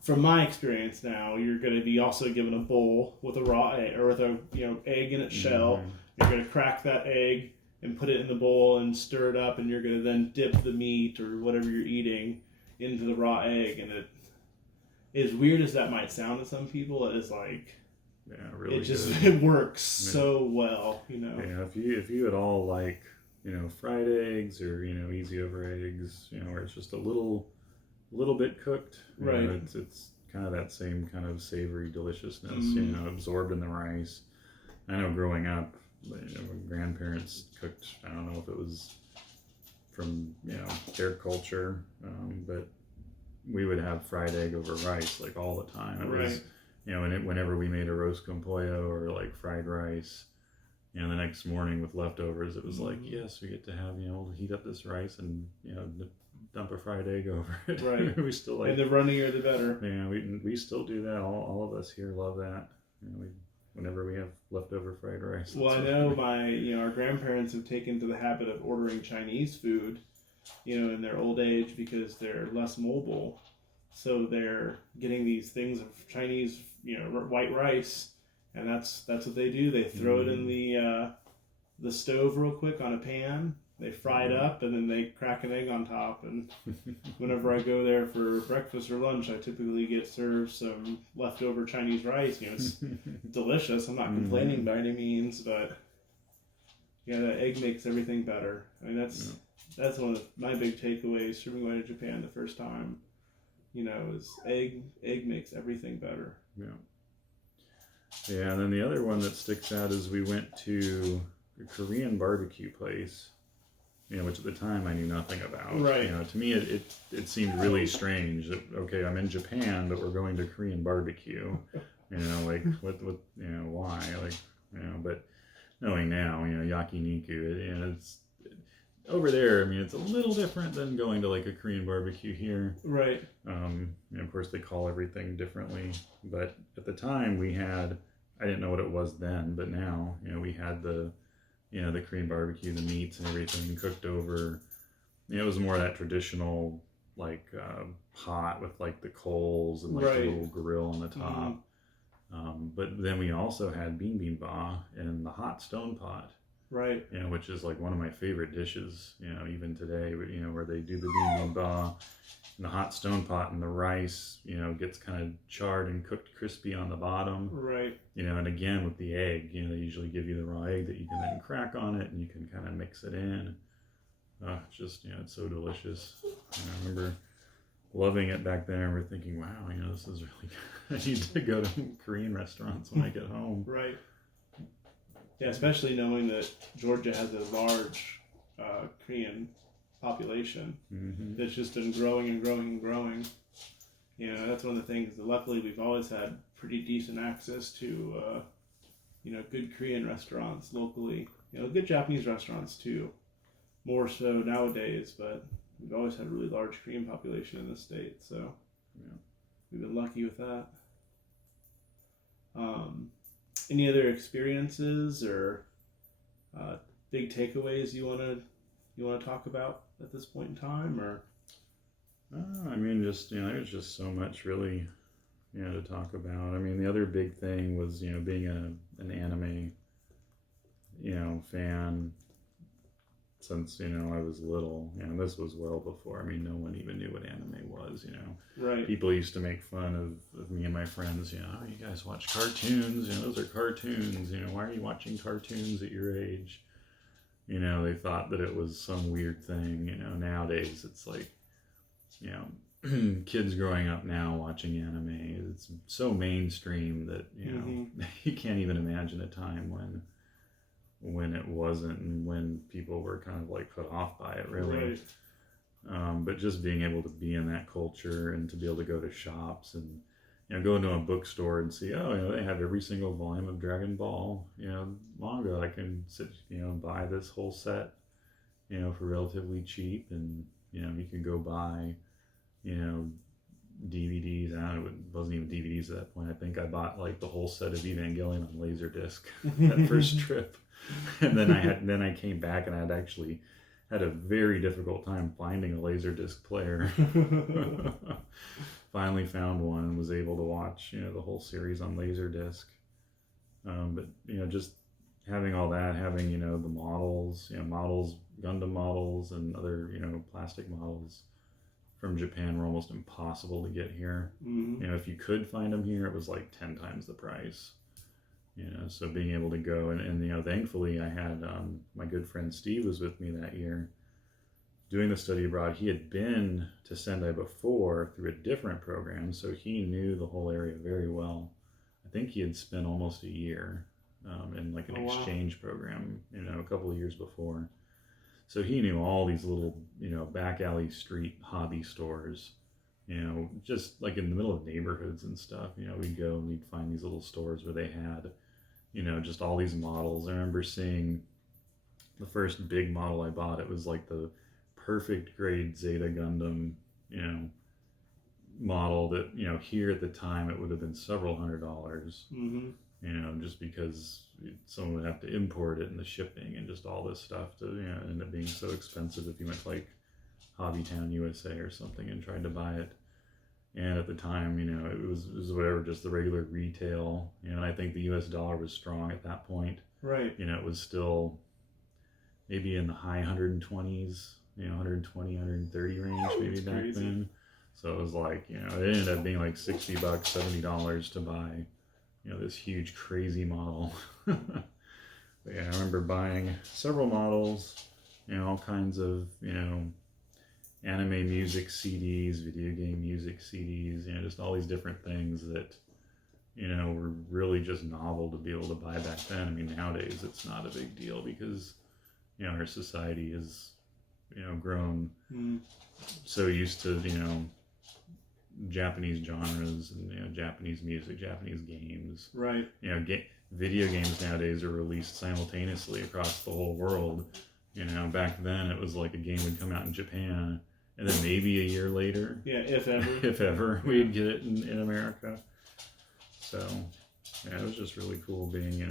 from my experience now, you're going to be also given a bowl with a raw egg, or with a egg in its shell. You're going to crack that egg and put it in the bowl and stir it up, and you're going to then dip the meat or whatever you're eating into the raw egg. And it, as weird as that might sound to some people, it is like, really it just good. it works so well. Yeah, if you at all like fried eggs or easy over eggs, where it's just a little bit cooked, right? It's kind of that same kind of savory deliciousness, absorbed in the rice. I know growing up, my grandparents cooked. I don't know if it was from their culture, but we would have fried egg over rice like all the time. It was, whenever we made a roast con pollo or like fried rice, the next morning with leftovers, it was like, yes, we get to have we'll heat up this rice and dump a fried egg over it. Right. We still like, and the runnier the better. Yeah, we still do that. All of us here love that. Whenever we have leftover fried rice. Well, I know our grandparents have taken to the habit of ordering Chinese food, in their old age because they're less mobile. So they're getting these things of Chinese, white rice, and that's what they do. They throw it in the stove real quick on a pan. They fry it up, and then they crack an egg on top. And whenever I go there for breakfast or lunch, I typically get served some leftover Chinese rice. It's delicious. I'm not complaining by any means, but the egg makes everything better. I mean, that's one of my big takeaways from going to Japan the first time. Is egg makes everything better. Yeah, and then the other one that sticks out is we went to a Korean barbecue place. Which at the time I knew nothing about. Right. To me it seemed really strange that, okay, I'm in Japan, but we're going to Korean barbecue. Like what why? Like, but knowing now, yakiniku, it's over there. I mean, it's a little different than going to like a Korean barbecue here. Right. Of course they call everything differently, but at the time I didn't know what it was then, but now, we had the Korean barbecue, the meats and everything cooked over. It was more of that traditional, like, pot with, like, the coals and, like, the little grill on the top. But then we also had bibimbap in the hot stone pot. Right. Which is, like, one of my favorite dishes, even today, where they do the bibimbap in the hot stone pot, and the rice, gets kind of charred and cooked crispy on the bottom. Right. And again with the egg, they usually give you the raw egg that you can then crack on it and you can kind of mix it in. Just, it's so delicious. I remember loving it back then. I remember thinking, wow, this is really good. I need to go to Korean restaurants when I get home. Right. Yeah, especially knowing that Georgia has a large Korean population that's just been growing and growing and growing. That's one of the things that luckily we've always had pretty decent access to, good Korean restaurants locally. Good Japanese restaurants too, more so nowadays, but we've always had a really large Korean population in the state, so we've been lucky with that. Any other experiences or big takeaways you want to talk about at this point in time, or? I mean, just there's just so much really, to talk about. I mean, the other big thing was being an anime, fan. since, I was little. This was well before. I mean, no one even knew what anime was, Right. People used to make fun of me and my friends, oh, you guys watch cartoons, those are cartoons, why are you watching cartoons at your age? They thought that it was some weird thing. Nowadays it's like, kids growing up now watching anime, it's so mainstream that, you can't even imagine a time when it wasn't, and when people were kind of like put off by it, really. Right. But just being able to be in that culture and to be able to go to shops and go into a bookstore and see, they have every single volume of Dragon Ball, manga. I can sit, buy this whole set, for relatively cheap, and you can go buy, DVDs. It wasn't even DVDs at that point. I think I bought like the whole set of Evangelion on Laserdisc that first trip, and then I came back and I'd actually had a very difficult time finding a Laserdisc player. Finally found one and was able to watch, the whole series on Laserdisc. But just having all that, having the models, Gundam models and other plastic models from Japan were almost impossible to get here. Mm-hmm. If you could find them here, it was like 10 times the price. So being able to go and thankfully I had my good friend Steve was with me that year doing the study abroad. He had been to Sendai before through a different program, so he knew the whole area very well. I think he had spent almost a year in like an exchange program, a couple of years before. So he knew all these little, back alley street hobby stores, just like in the middle of neighborhoods and stuff. We'd go and we'd find these little stores where they had, just all these models. I remember seeing the first big model I bought. It was like the perfect grade Zeta Gundam, model that, here at the time it would have been several $100. Mm-hmm. Just because someone would have to import it and the shipping and just all this stuff to, end up being so expensive if you went like Hobbytown USA or something and tried to buy it. And at the time, it was whatever, just the regular retail, and I think the US dollar was strong at that point. Right. It was still maybe in the high 120s, 120, 130 range maybe back crazy. then. So it was like, it ended up being like $60, $70 to buy, this huge crazy model. But yeah, I remember buying several models, all kinds of, anime music CDs, video game music CDs, just all these different things that, were really just novel to be able to buy back then. I mean, nowadays it's not a big deal because, our society has, grown so used to, Japanese genres and, Japanese music, Japanese games. Right. Video games nowadays are released simultaneously across the whole world. Back then it was like a game would come out in Japan, and then maybe a year later, if ever, we'd get it in America. So, it was just really cool being,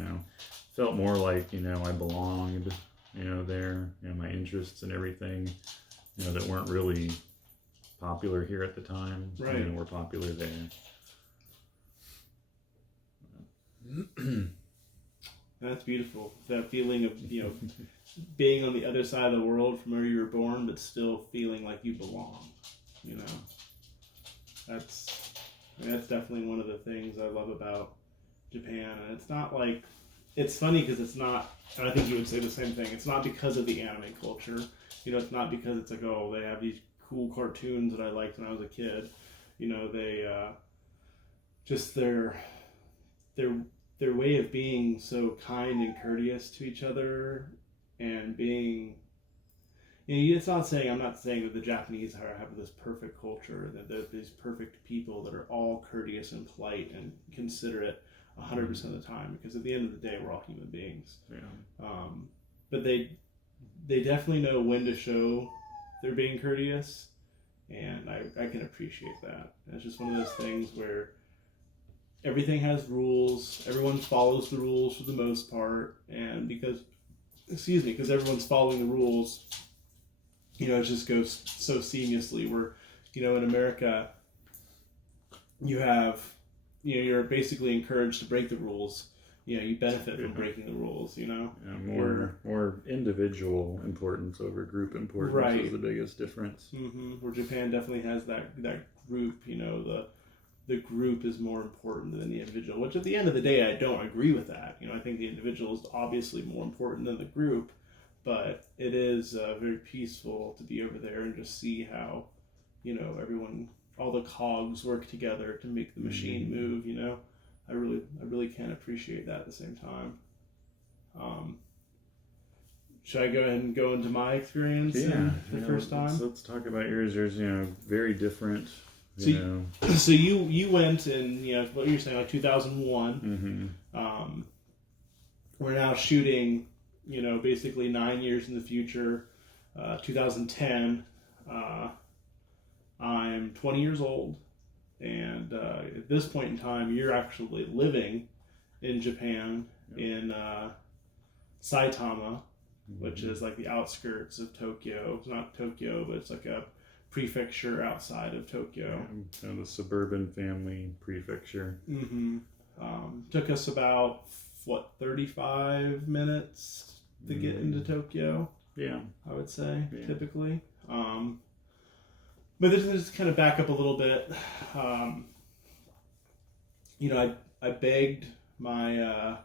felt more like, I belonged, there, my interests and everything, that weren't really popular here at the time, right, were popular there. That's beautiful. That feeling of, being on the other side of the world from where you were born, but still feeling like you belong. That's definitely one of the things I love about Japan. And it's not like, it's funny because it's not, and I think you would say the same thing, it's not because of the anime culture. It's not because it's like, oh, they have these cool cartoons that I liked when I was a kid. They, just their way of being so kind and courteous to each other, and being, it's not saying, I'm not saying that the Japanese have this perfect culture, that they're these perfect people that are all courteous and polite and considerate 100% of the time, because at the end of the day, we're all human beings. Yeah. But they definitely know when to show they're being courteous, and I can appreciate that. And it's just one of those things where everything has rules, everyone follows the rules for the most part, and because everyone's following the rules, it just goes so seamlessly. Where, in America, you have, you're basically encouraged to break the rules, you benefit from breaking the rules. More individual importance over group importance Right. is the biggest difference. Where Japan definitely has that group. The group is more important than the individual. Which at the end of the day, I don't agree with that. I think the individual is obviously more important than the group, but it is very peaceful to be over there and just see how everyone, all the cogs work together to make the machine move. I really can appreciate that at the same time. Should I go ahead and go into my experience the first time? Let's talk about yours. Yours, very different. So you went in, what you're saying, like 2001. We're now shooting, basically 9 years in the future. 2010. I'm 20 years old, and at this point in time, you're actually living in Japan, in Saitama, which is like the outskirts of Tokyo. It's not Tokyo, but it's like a prefecture outside of Tokyo. The suburban family prefecture. Took us about 35 minutes to get into Tokyo. Yeah, I would say typically. But just kind of back up a little bit. I begged my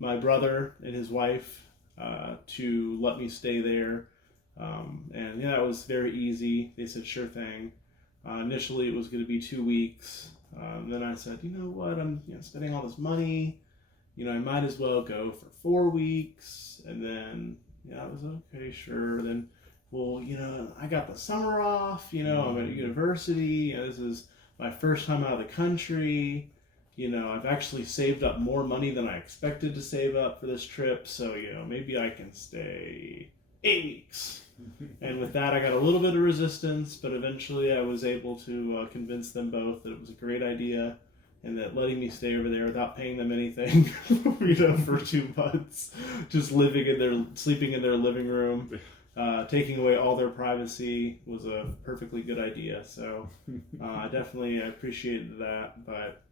my brother and his wife to let me stay there. And that was very easy. They said, sure thing. Initially, it was going to be 2 weeks. Then I said, you know what? I'm spending all this money. I might as well go for 4 weeks. And then, I was okay, sure. Then, well, I got the summer off. I'm at university. This is my first time out of the country. I've actually saved up more money than I expected to save up for this trip. So, maybe I can stay 8 weeks. And with that, I got a little bit of resistance, but eventually I was able to convince them both that it was a great idea and that letting me stay over there without paying them anything, for 2 months, just sleeping in their living room, taking away all their privacy was a perfectly good idea. So I appreciated that. But,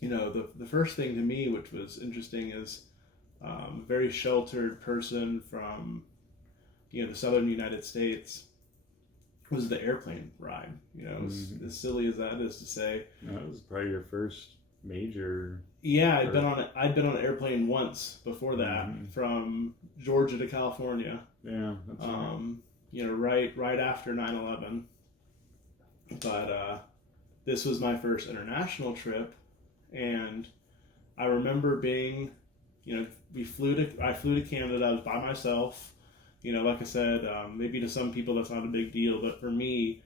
the first thing to me, which was interesting, is a very sheltered person from the southern United States, was the airplane ride. As silly as that is to say. That was probably your first major. Yeah, I'd been on an airplane once before that, from Georgia to California. Yeah, that's right. Right after 9/11. But this was my first international trip, and I remember being, I flew to Canada. I was by myself. Like I said, maybe to some people that's not a big deal, but for me,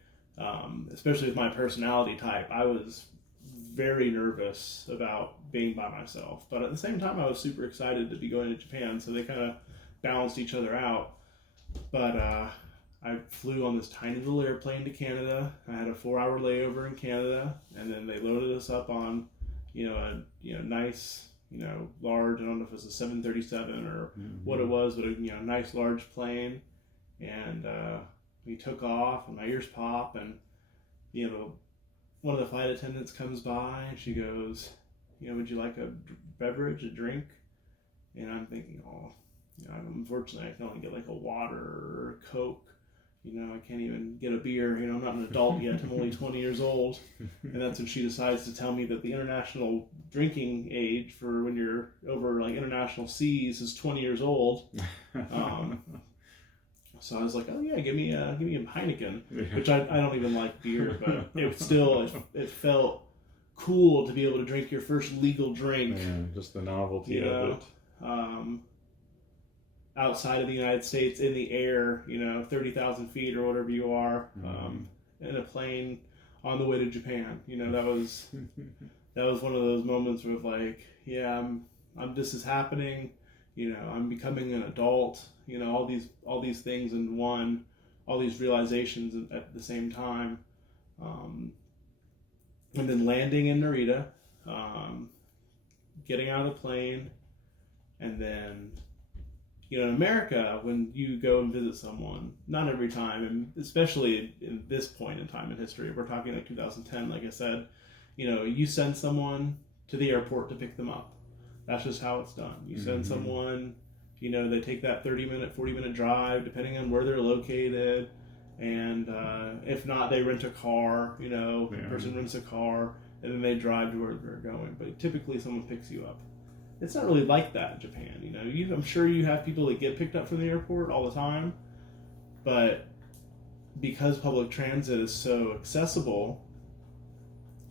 especially with my personality type, I was very nervous about being by myself. But at the same time, I was super excited to be going to Japan, so they kind of balanced each other out. But I flew on this tiny little airplane to Canada. I had a 4-hour layover in Canada, and then they loaded us up on, a nice, large, I don't know if it was a 737 or what it was, but a nice large plane. And we took off, and my ears pop, and one of the flight attendants comes by, and she goes, would you like a beverage, a drink? And I'm thinking, unfortunately, I can only get like a water or a Coke. I can't even get a beer. I'm not an adult yet. I'm only 20 years old. And that's when she decides to tell me that the international drinking age for when you're over like international seas is 20 years old. So I was like, oh yeah, give me a Heineken, which I don't even like beer, but it felt cool to be able to drink your first legal drink. Yeah, just the novelty of it. Outside of the United States, in the air, 30,000 feet or whatever you are, in a plane on the way to Japan. That was one of those moments where like, yeah, this is happening. I'm becoming an adult. All these things in one, all these realizations at the same time, and then landing in Narita, getting out of the plane, and then. In America, when you go and visit someone, not every time, and especially in this point in time in history, we're talking like 2010, like I said, you send someone to the airport to pick them up. That's just how it's done. You send someone, you know, they take that 30-minute, 40-minute drive, depending on where they're located. And if not, they rent a car, you know, the person rents a car, and then they drive to where they're going. But typically someone picks you up. It's not really like that in Japan, you know. I'm sure you have people that get picked up from the airport all the time, but because public transit is so accessible,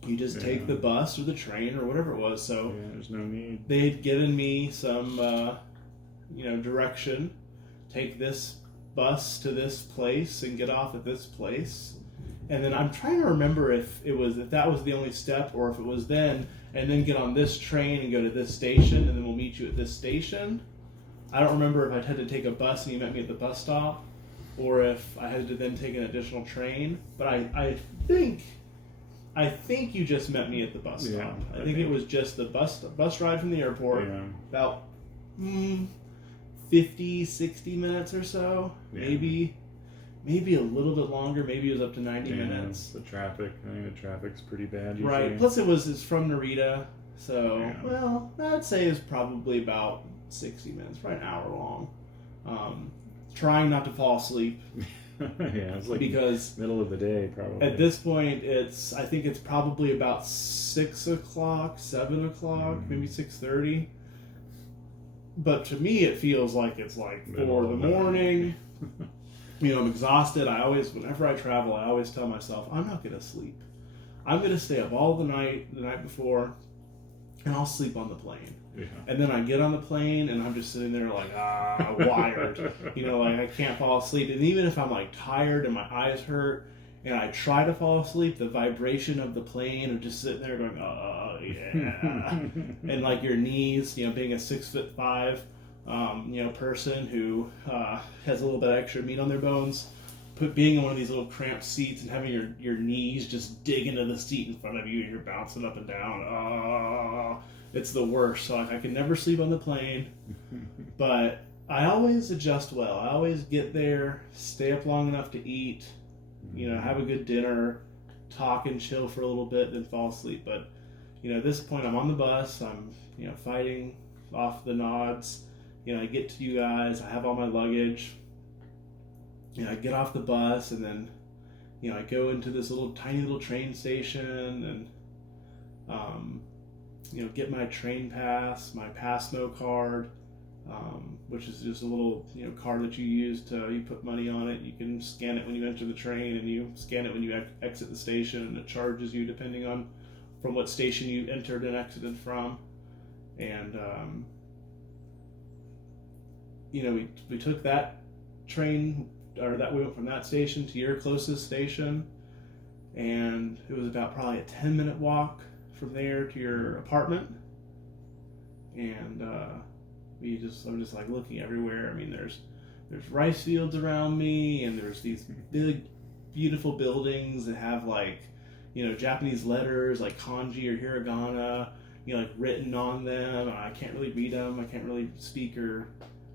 you just take the bus or the train or whatever it was. So there's no need. They'd given me some, you know, direction. Take this bus to this place and get off at this place. And then I'm trying to remember if that was the only step, or if it was then, and then get on this train and go to this station, and then we'll meet you at this station. I don't remember if I had to take a bus and you met me at the bus stop, or if I had to then take an additional train. But I think you just met me at the bus stop. I think it was just the bus ride from the airport, about 50, 60 minutes or so, maybe a little bit longer. Maybe it was up to 90 minutes. The traffic, I think the traffic's pretty bad usually. Right. Plus it's from Narita, so well, I'd say it's probably about 60 minutes, probably an hour long. Trying not to fall asleep. It's like because middle of the day probably. At this point, I think it's probably about 6 o'clock, 7 o'clock, maybe 6:30. But to me, it feels like it's like 4 in the morning. You know, I'm exhausted. Whenever I travel, I always tell myself, I'm not going to sleep. I'm going to stay up all the night before, and I'll sleep on the plane. Yeah. And then I get on the plane, and I'm just sitting there like, wired. You know, like I can't fall asleep. And even if I'm like tired and my eyes hurt, and I try to fall asleep, the vibration of the plane of just sitting there going, yeah. And like your knees, you know, being a 6'5", you know, person who has a little bit of extra meat on their bones, being in one of these little cramped seats and having your knees just dig into the seat in front of you and you're bouncing up and down. It's the worst. So I can never sleep on the plane, but I always adjust well. I always get there, stay up long enough to eat, you know, have a good dinner, talk and chill for a little bit, then fall asleep. But, you know, at this point I'm on the bus, I'm, you know, fighting off the nods. You know, I get to you guys, I have all my luggage. You know, I get off the bus and then, you know, I go into this tiny little train station and, you know, get my train pass, my Passmo card, which is just a little, you know, card that you put money on it. You can scan it when you enter the train and you scan it when you exit the station, and it charges you depending on from what station you entered and exited from. And, you know, we took that train, or that we went from that station to your closest station, and it was about probably a 10-minute walk from there to your apartment. And I'm just like looking everywhere. I mean, there's rice fields around me, and there's these big, beautiful buildings that have like, you know, Japanese letters like kanji or hiragana, you know, like written on them. I can't really read them. I can't really speak or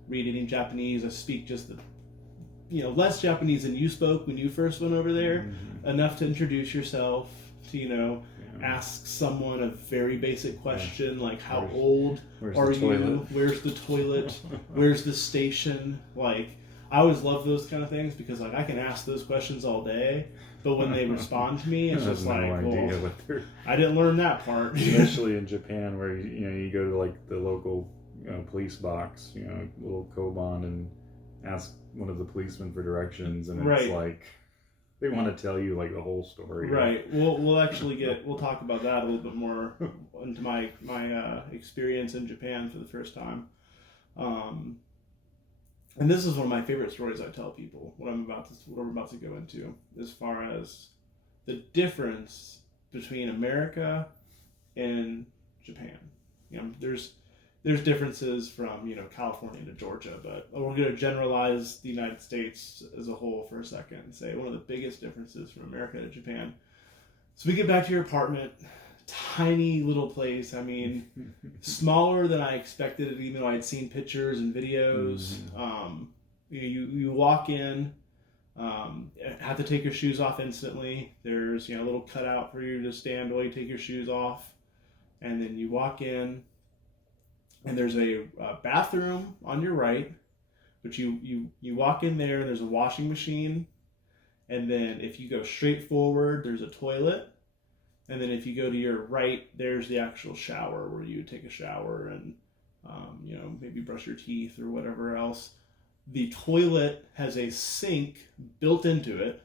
read any Japanese. I speak just the, you know, less Japanese than you spoke when you first went over there, enough to introduce yourself, to, you know, ask someone a very basic question like, how old are you? Where's the toilet? Where's the station? Like, I always love those kind of things because like I can ask those questions all day, but when they respond to me, it's just like, well, I didn't learn that part. Especially in Japan, where you go to like the local police box, you know, little koban, and ask one of the policemen for directions, and it's like they want to tell you like the whole story. Right. We'll talk about that a little bit more into my experience in Japan for the first time. And this is one of my favorite stories I tell people, what we're about to go into, as far as the difference between America and Japan. You know, there's differences from, you know, California to Georgia, but we're going to generalize the United States as a whole for a second and say one of the biggest differences from America to Japan. So we get back to your apartment, tiny little place. I mean, smaller than I expected it, even though I had seen pictures and videos. You walk in, have to take your shoes off instantly. There's, you know, a little cutout for you to stand while you take your shoes off. and then you walk in, and there's a bathroom on your right, but you walk in there, and there's a washing machine, and then if you go straight forward, there's a toilet, and then if you go to your right, there's the actual shower where you would take a shower and maybe brush your teeth or whatever else. The toilet has a sink built into it,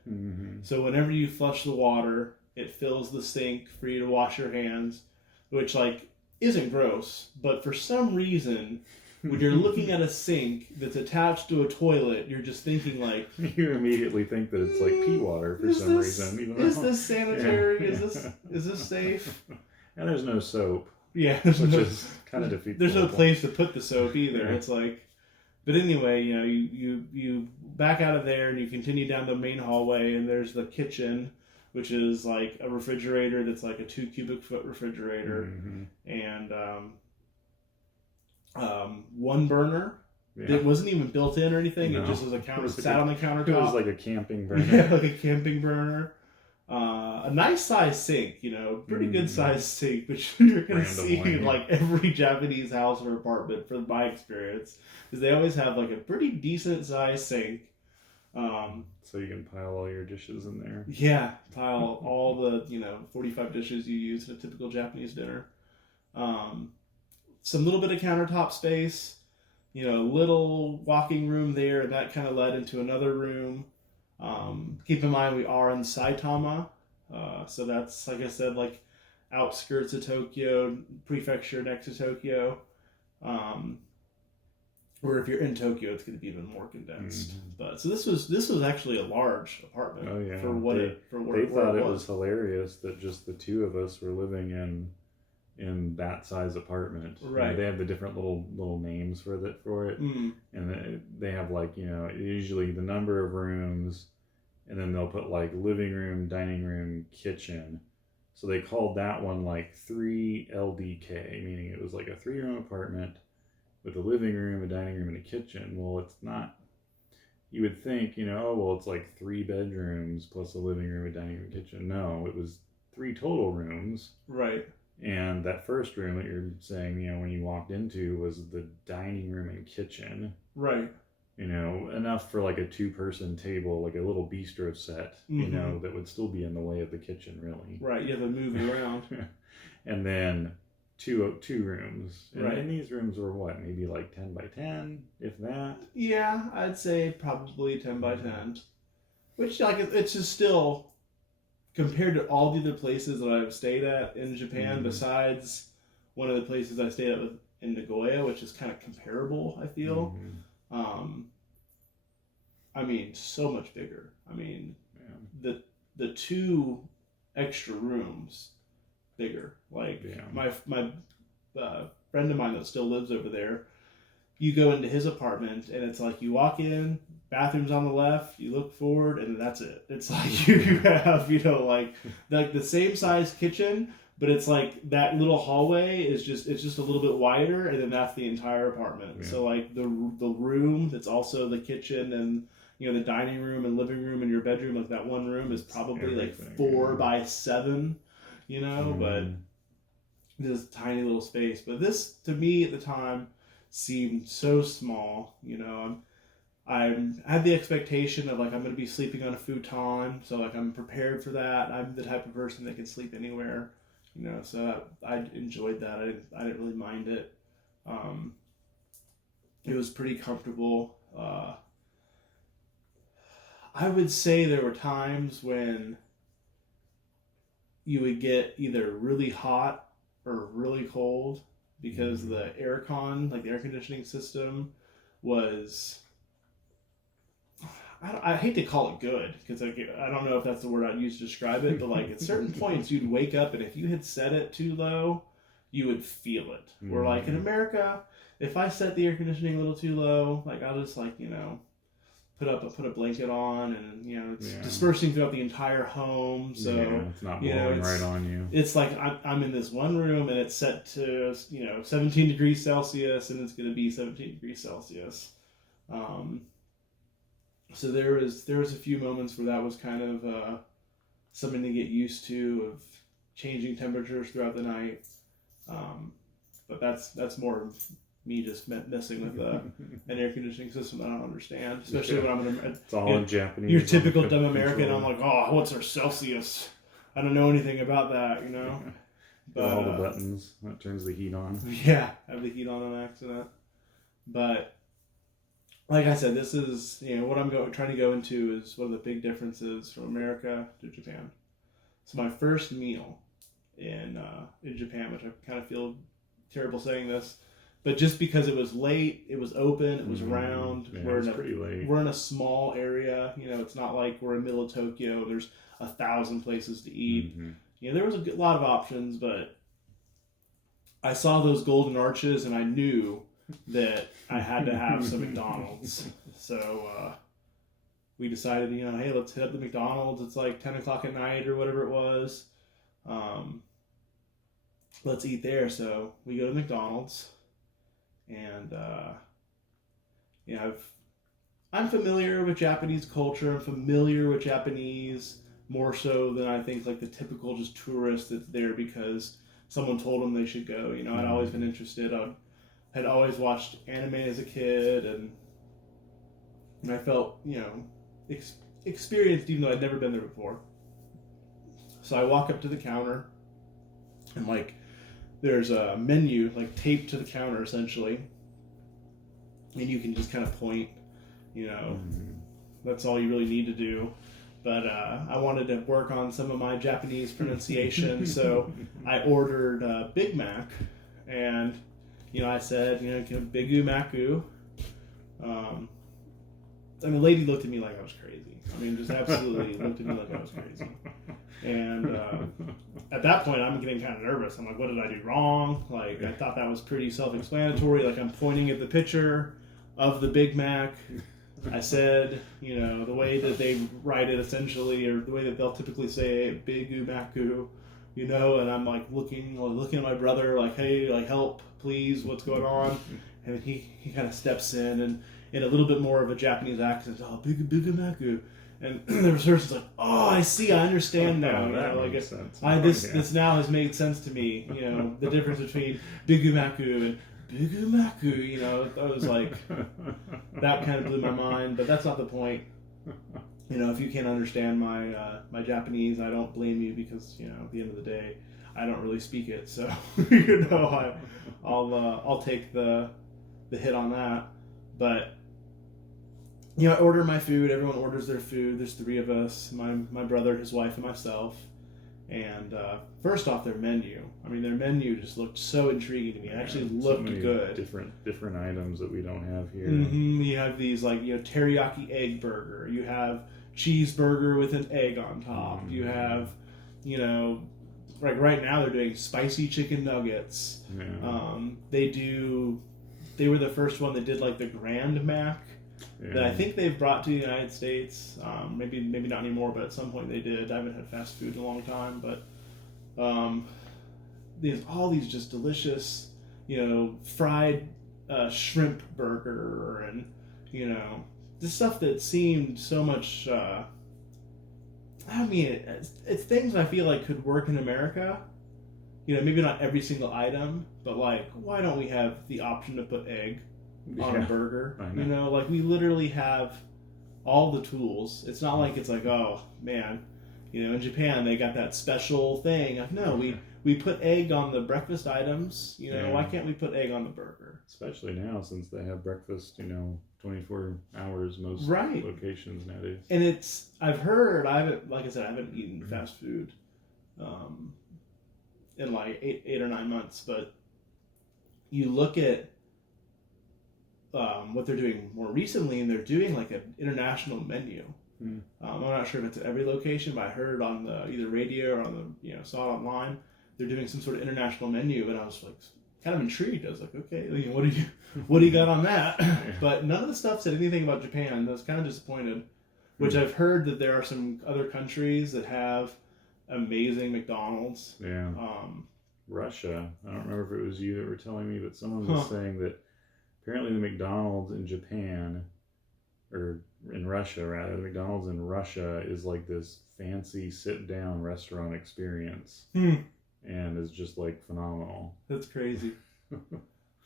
so whenever you flush the water, it fills the sink for you to wash your hands, which isn't gross, but for some reason, when you're looking at a sink that's attached to a toilet, you're just thinking you immediately think that it's like pee water for some reason. Even is this sanitary? Yeah. Is this safe? And there's no soap. Yeah, which is kind of defeats. There's no place to put the soap either. Yeah. It's but anyway, you back out of there and you continue down the main hallway, and there's the kitchen, which is like a refrigerator that's like a 2 cubic foot refrigerator, and one burner. Yeah. It wasn't even built in or anything. No. It just was a counter. Sat on the countertop. It was like a camping burner. Yeah, like a camping burner. A nice size sink, pretty good size sink, which you're going to see in every Japanese house or apartment from my experience, because they always have a pretty decent size sink. So you can pile all your dishes in there. Yeah, pile all the 45 dishes you use in a typical Japanese dinner. Some little bit of countertop space, little walking room there, and that kind of led into another room. Keep in mind we are in Saitama, so that's, like I said, outskirts of Tokyo, prefecture next to Tokyo. Or if you're in Tokyo, it's going to be even more condensed. But so this was actually a large apartment. Oh yeah, for what they thought it was hilarious that just the two of us were living in that size apartment. Right. They have the different little names for it, and they have usually the number of rooms, and then they'll put living room, dining room, kitchen. So they called that one 3 LDK, meaning it was a 3-room apartment with a living room, a dining room, and a kitchen. Well, it's not. You would think, it's 3 bedrooms plus a living room, a dining room, kitchen. No, it was 3 total rooms. Right. And that first room that you're saying, when you walked into was the dining room and kitchen. Right. Enough for a 2-person table, a little bistro set, that would still be in the way of the kitchen, really. Right, you have to move it around. And then two rooms. Right. And these rooms were what, maybe 10 by 10, if that? Yeah, I'd say probably 10 by 10. Which, it's just still, compared to all the other places that I've stayed at in Japan, besides one of the places I stayed at in Nagoya, which is kind of comparable, I feel. So much bigger. The 2 extra rooms bigger. My friend of mine that still lives over there, you go into his apartment and it's you walk in, bathroom's on the left, you look forward, and that's it. It's you have the same size kitchen, but it's that little hallway is just a little bit wider, and then that's the entire apartment. Yeah. So the room that's also the kitchen and the dining room and living room and your bedroom, that one room is probably 4 by 7, but this tiny little space. But this, to me at the time, seemed so small. I had the expectation of I'm going to be sleeping on a futon, so I'm prepared for that. I'm the type of person that can sleep anywhere, so I enjoyed that. I didn't really mind it. It was pretty comfortable. I would say there were times when you would get either really hot or really cold because the aircon, the air conditioning system, was, I hate to call it good, because I don't know if that's the word I'd use to describe it, but at certain points you'd wake up and if you had set it too low, you would feel it. Where in America, if I set the air conditioning a little too low, I'll just put a blanket on, and it's dispersing throughout the entire home, so it's not blowing right on you. It's I'm in this one room and it's set to 17 degrees Celsius, and it's going to be 17 degrees Celsius. So there was a few moments where that was kind of something to get used to, of changing temperatures throughout the night. But that's more of me just messing with an air conditioning system that I don't understand, especially when I'm it's all in Japanese. Your typical dumb American. I'm like, oh, what's our Celsius? I don't know anything about that, you know. But all the buttons that turns the heat on. Yeah, have the heat on accident. But like I said, this is what I'm trying to go into is one of the big differences from America to Japan. So my first meal in Japan, which I kind of feel terrible saying this, but just because it was late, it was open, it was round. Yeah, it was pretty late. We're in a small area. It's not like we're in the middle of Tokyo. There's 1,000 places to eat. There was a lot of options, but I saw those golden arches and I knew that I had to have some McDonald's. So we decided, hey, let's hit up the McDonald's. It's like 10 o'clock at night or whatever it was. Let's eat there. So we go to McDonald's, and I'm familiar with Japanese culture. I'm familiar with Japanese more so than I think like the typical just tourist that's there because someone told them they should go. I'd always been interested. I had always watched anime as a kid, and I felt, experienced even though I'd never been there before. So I walk up to the counter, and there's a menu taped to the counter essentially, and you can just kind of point, that's all you really need to do. But I wanted to work on some of my Japanese pronunciation, so I ordered Big Mac, and I said, Bigu Maku. And the lady looked at me like I was crazy. Just absolutely looked at me like I was crazy. And at that point, I'm getting kind of nervous. I'm like, what did I do wrong? I thought that was pretty self-explanatory. I'm pointing at the picture of the Big Mac. I said, the way that they write it essentially, or the way that they'll typically say it, Bigu Maku, and I'm looking at my brother, hey, help, please, what's going on? And he kind of steps in a little bit more of a Japanese accent, oh, Bigu Maku. And the person's like, oh, I see, I understand now. That makes sense. This now has made sense to me. The difference between Bigu Maku and Bigu Maku. I was like, that kind of blew my mind. But that's not the point. If you can't understand my Japanese, I don't blame you because at the end of the day, I don't really speak it. So I'll take the hit on that. But I order my food. Everyone orders their food. There's 3 of us, my brother, his wife, and myself. And first off, their menu. Their menu just looked so intriguing to me. It actually looked good. Different items that we don't have here. You have these teriyaki egg burger. You have cheeseburger with an egg on top. You have, right now they're doing spicy chicken nuggets. They were the first one that did the Grand Mac. That I think they've brought to the United States. Maybe not anymore, but at some point they did. I haven't had fast food in a long time, but there's all these just delicious, fried shrimp burger and this stuff that seemed so much. It's things I feel like could work in America. Maybe not every single item, but why don't we have the option to put egg on a burger? We literally have all the tools. It's not like it's oh man, in Japan they got that special thing. No, we put egg on the breakfast items. Why can't we put egg on the burger? Especially now since they have breakfast 24 hours most locations nowadays. And I've heard, I haven't eaten fast food in 8 or 9 months, but you look at what they're doing more recently, and they're doing an international menu. I'm not sure if it's at every location, but I heard on the either radio or on the saw it online. They're doing some sort of international menu, and I was kind of intrigued. I was okay, what do you got on that? But none of the stuff said anything about Japan. I was kind of disappointed. Which I've heard that there are some other countries that have amazing McDonald's. Yeah. Russia. I don't remember if it was you that were telling me, but someone was saying that apparently the McDonald's in Japan, or in Russia rather, the McDonald's in Russia is this fancy sit-down restaurant experience. and is just like phenomenal. That's crazy.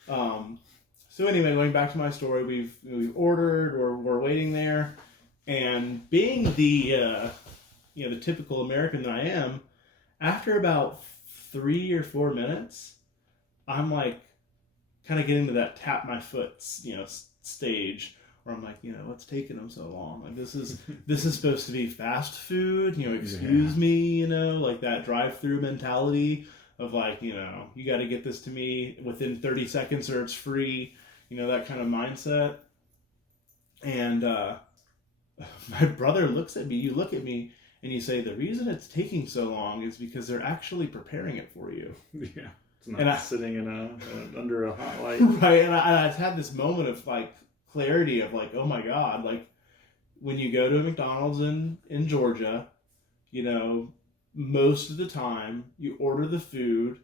So anyway, going back to my story, we've ordered, or we're waiting there, and being the the typical American that I am, after about 3 or 4 minutes, I'm like kind of getting to that tap my foot stage where I'm like, what's taking them so long? Like this is supposed to be fast food, excuse me, like that drive-through mentality of like, you got to get this to me within 30 seconds or it's free, that kind of mindset. And my brother looks at me, you look at me, and you say, the reason it's taking so long is because they're actually preparing it for you. Yeah. It's not sitting under a hot light. Right. And I had this moment of like clarity of like, oh my God, like when you go to a McDonald's in Georgia, most of the time you order the food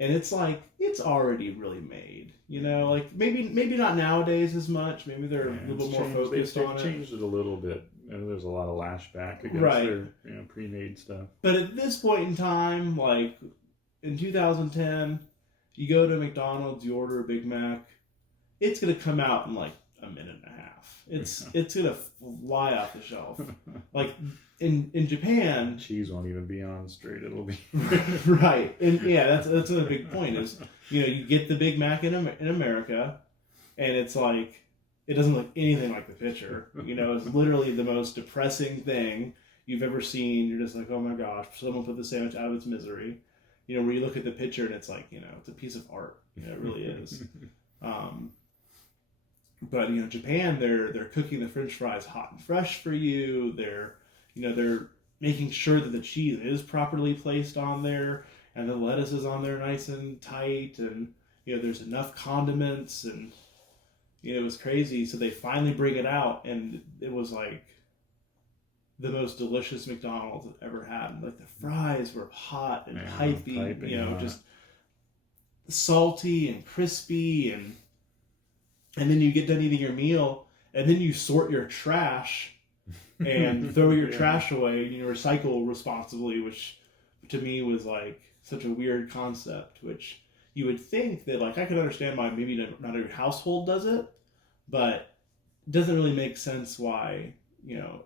and it's like, it's already really made, like maybe not nowadays as much. Maybe they're a little bit more focused on it. They've changed it a little bit. There's a lot of lashback against their pre-made stuff. But at this point in time, like in 2010, you go to McDonald's, you order a Big Mac, it's gonna come out in like a minute and a half. It's gonna fly off the shelf. Like in Japan, cheese won't even be on straight. It'll be right. And yeah, that's another big point is you get the Big Mac in America, and it's like it doesn't look anything like the picture. It's literally the most depressing thing you've ever seen. You're just like, oh my gosh, someone put the sandwich out of its misery. Where you look at the picture and it's like, it's a piece of art. It really is. But Japan, they're cooking the French fries hot and fresh for you. They're making sure that the cheese is properly placed on there and the lettuce is on there nice and tight, and there's enough condiments, and it was crazy. So they finally bring it out, and it was like the most delicious McDonald's I've ever had. Like the fries were hot and piping, just salty and crispy, and then you get done eating your meal, and then you sort your trash and throw your trash away, and you recycle responsibly, which to me was like such a weird concept, which you would think that like I could understand why maybe not every household does it, but it doesn't really make sense why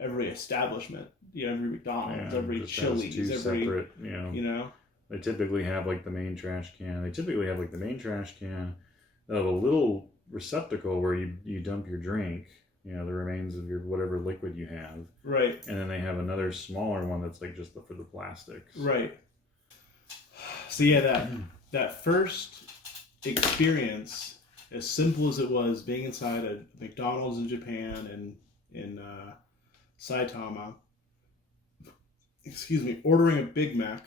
every establishment, every McDonald's, every Chili's, every separate, they typically have like the main trash can. They typically have like the main trash can of a little receptacle where you dump your drink, the remains of your whatever liquid you have. Right. And then they have another smaller one that's like just for the plastics. Right. So yeah, that first experience, as simple as it was being inside a McDonald's in Japan and in Saitama, ordering a Big Mac,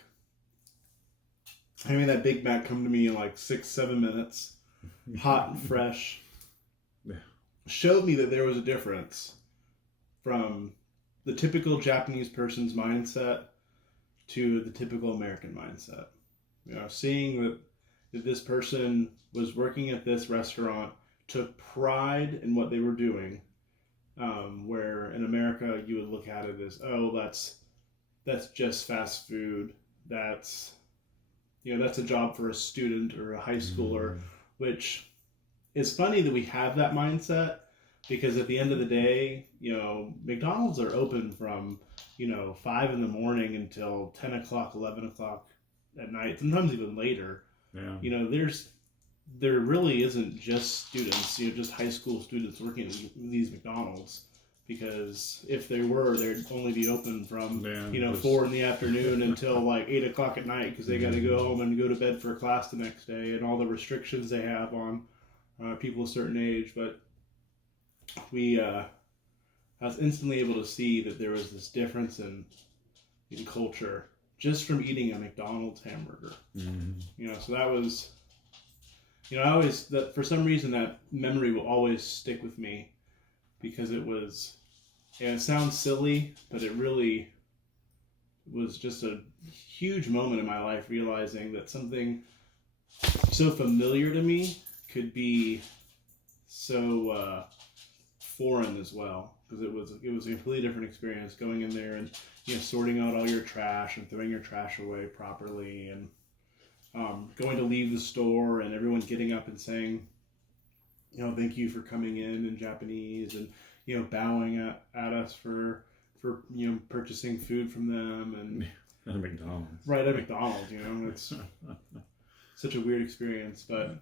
having that Big Mac come to me in like 6-7 minutes, hot and fresh, showed me that there was a difference from the typical Japanese person's mindset to the typical American mindset. Seeing that this person was working at this restaurant, took pride in what they were doing, where in America you would look at it as, oh, that's just fast food. That's a job for a student or a high schooler, which is funny that we have that mindset, because at the end of the day, McDonald's are open from 5 in the morning until 10 o'clock, 11 o'clock at night, sometimes even later. Yeah. There really isn't just students, just high school students working at these McDonald's, because if they were, they'd only be open from 4 in the afternoon until like 8 o'clock at night, because they got to go home and go to bed for class the next day, and all the restrictions they have on people a certain age. But I was instantly able to see that there was this difference in culture just from eating a McDonald's hamburger. So that was, for some reason that memory will always stick with me, because it was, it sounds silly, but it really was just a huge moment in my life, realizing that something so familiar to me could be so foreign as well, because it was a completely different experience going in there and sorting out all your trash and throwing your trash away properly, and going to leave the store and everyone getting up and saying, thank you for coming in Japanese, and bowing at us for purchasing food from them, and At McDonald's. right at McDonald's. It's such a weird experience, but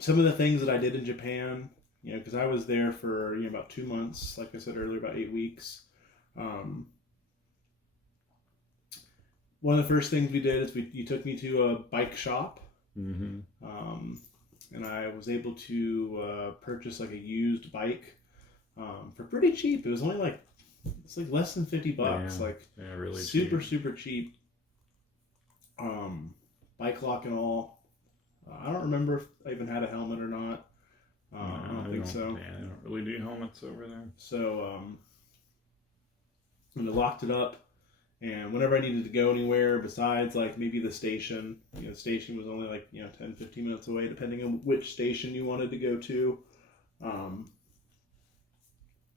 some of the things that I did in Japan, because I was there for about 2 months, like I said earlier, about 8 weeks. One of the first things we did is you took me to a bike shop, Mm-hmm. and I was able to purchase like a used bike for pretty cheap. It was only it's less than $50, Really super cheap. super cheap. Bike lock and all. I don't remember if I even had a helmet or not. I don't think so. Yeah, they don't really do helmets over there. So when I locked it up, and whenever I needed to go anywhere besides maybe the station, the station was only 10, 15 minutes away, depending on which station you wanted to go to.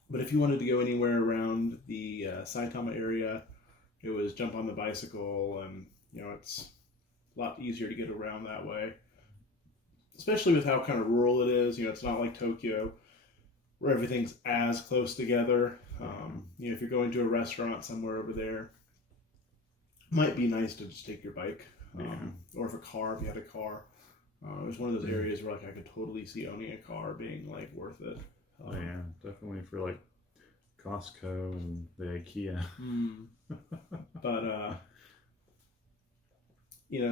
But if you wanted to go anywhere around the Saitama area, it was jump on the bicycle, and it's a lot easier to get around that way. Especially with how kind of rural it is. It's not like Tokyo, where everything's as close together. If you're going to a restaurant somewhere over there, it might be nice to just take your bike, or if you had a car. It was one of those areas where I could totally see owning a car being worth it. Definitely for Costco and the IKEA. But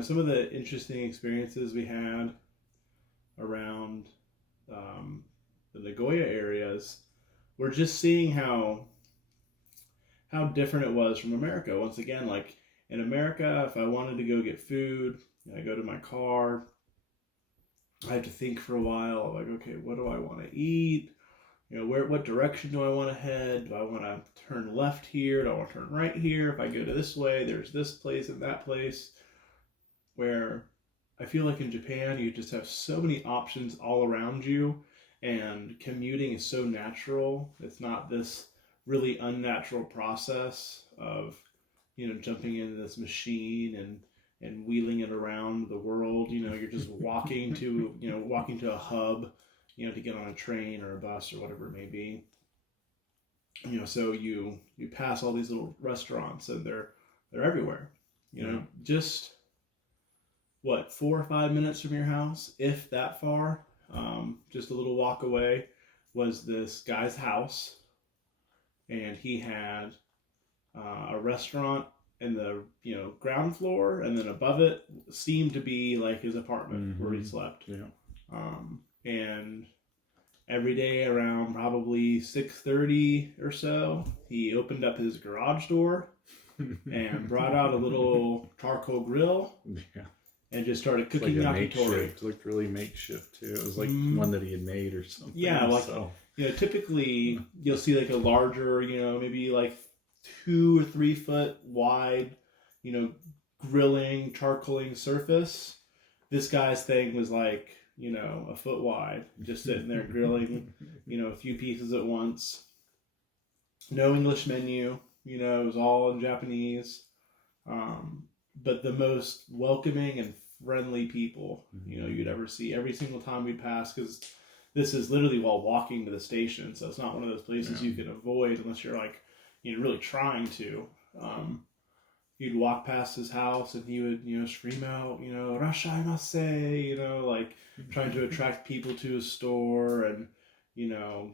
some of the interesting experiences we had around the Nagoya areas were just seeing how different it was from America. Once again, in America, if I wanted to go get food, I go to my car. I have to think for a while. Okay, what do I want to eat? What direction do I want to head? Do I want to turn left here? Do I want to turn right here? If I go to this way, there's this place and that place. Where I feel like in Japan, you just have so many options all around you, and commuting is so natural. It's not this really unnatural process of, jumping into this machine and wheeling it around the world. You're just walking to a hub, to get on a train or a bus or whatever it may be. So you pass all these little restaurants, and they're everywhere. Just 4 or 5 minutes from your house, if that far, just a little walk away, was this guy's house, and he had a restaurant in the ground floor, and then above it seemed to be his apartment where he slept. And every day around probably 6:30 or so, he opened up his garage door and brought out a little charcoal grill. Yeah. And just started cooking yakitori. It looked really makeshift too. It was one that he had made or something. Yeah, typically you'll see a larger, maybe 2 or 3 foot wide, grilling, charcoaling surface. This guy's thing was a foot wide, just sitting there grilling, a few pieces at once. No English menu, it was all in Japanese. But the most welcoming and friendly people, you'd ever see. Every single time we pass, because this is literally while walking to the station, so it's not one of those places you can avoid unless you're really trying to. You'd walk past his house, and he would, scream out, "Rashaimase," trying to attract people to his store, and,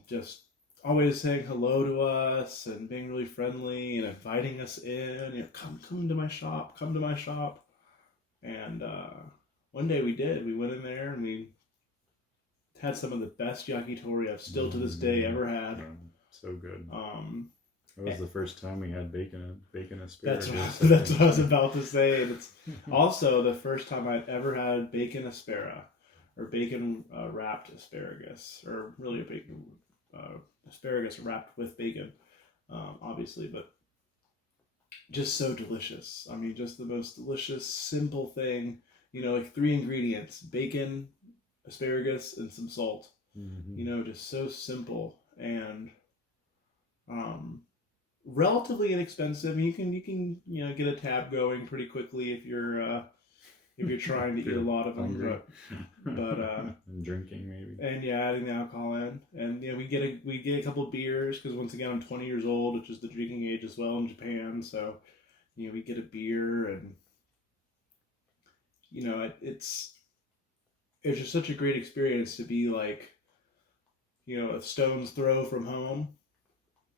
just always saying hello to us and being really friendly and inviting us in. Come to my shop, come to my shop. And one day we did. We went in there and we had some of the best yakitori I've still to this day ever had. So good. That was the first time we had bacon asparagus. That's what I was about to say. And it's also the first time I'd ever had bacon aspara, or bacon wrapped asparagus, or really a bacon asparagus wrapped with bacon, obviously, but just so delicious. I mean, just the most delicious, simple thing. 3 ingredients: bacon, asparagus, and some salt. Just so simple, and relatively inexpensive. You can get a tab going pretty quickly if you're trying to eat a lot of them. Hungry. But And drinking maybe. and yeah, adding the alcohol in, and we get a couple of beers because once again I'm 20 years old, which is the drinking age as well in Japan. So we get a beer, and it's just such a great experience to be like a stone's throw from home.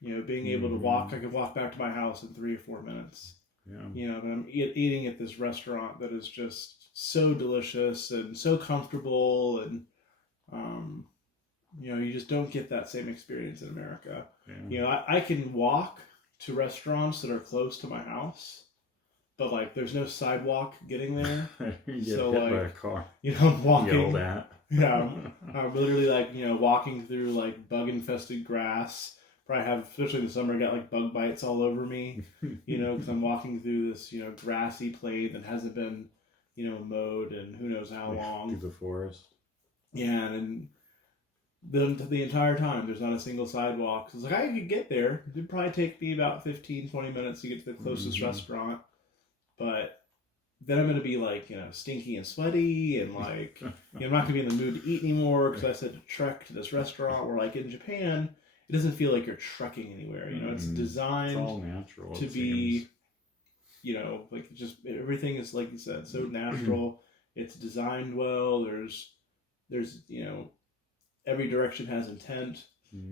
Being able to walk, I could walk back to my house in 3 or 4 minutes. Yeah. But I'm eating at this restaurant that is just so delicious and so comfortable, and you just don't get that same experience in America. Yeah. I can walk to restaurants that are close to my house, but like there's no sidewalk getting there. You get So hit like by a car. I'm walking. Yelled at. Yeah, I'm literally like walking through like bug infested grass. Probably have, especially in the summer, got like bug bites all over me. Because I'm walking through this grassy plain that hasn't been mowed and who knows how long. Through the forest. Yeah, and the entire time there's not a single sidewalk. So it's like I could get there. It'd probably take me about 15-20 minutes to get to the closest restaurant, but then I'm gonna be like stinky and sweaty, and like I'm not gonna be in the mood to eat anymore because I said to trek to this restaurant. Where like in Japan, it doesn't feel like you're trekking anywhere. It's designed it's all natural, to be, like just everything is like you said, so natural. It's designed well. There's every direction has intent.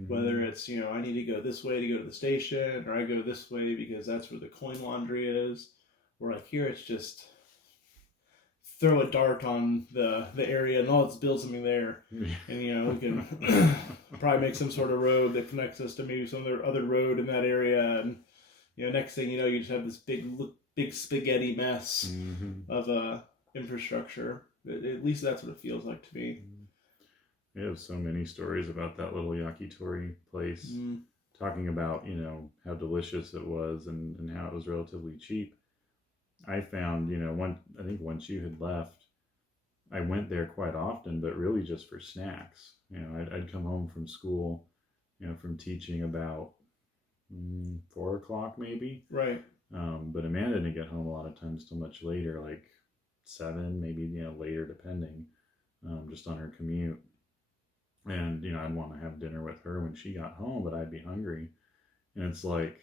Whether it's I need to go this way to go to the station, or I go this way because that's where the coin laundry is. Where like here it's just throw a dart on the area and let's build something there, and we can probably make some sort of road that connects us to maybe some other road in that area, and next thing you just have this big spaghetti mess of infrastructure. At least that's what it feels like to me. We have so many stories about that little yakitori place, talking about how delicious it was and how it was relatively cheap. I found, I think once you had left, I went there quite often, but really just for snacks. I'd come home from school, from teaching about 4 o'clock maybe. Right. But Amanda didn't get home a lot of times till much later, like 7, maybe, later depending, just on her commute. And, I'd want to have dinner with her when she got home, but I'd be hungry. And it's like,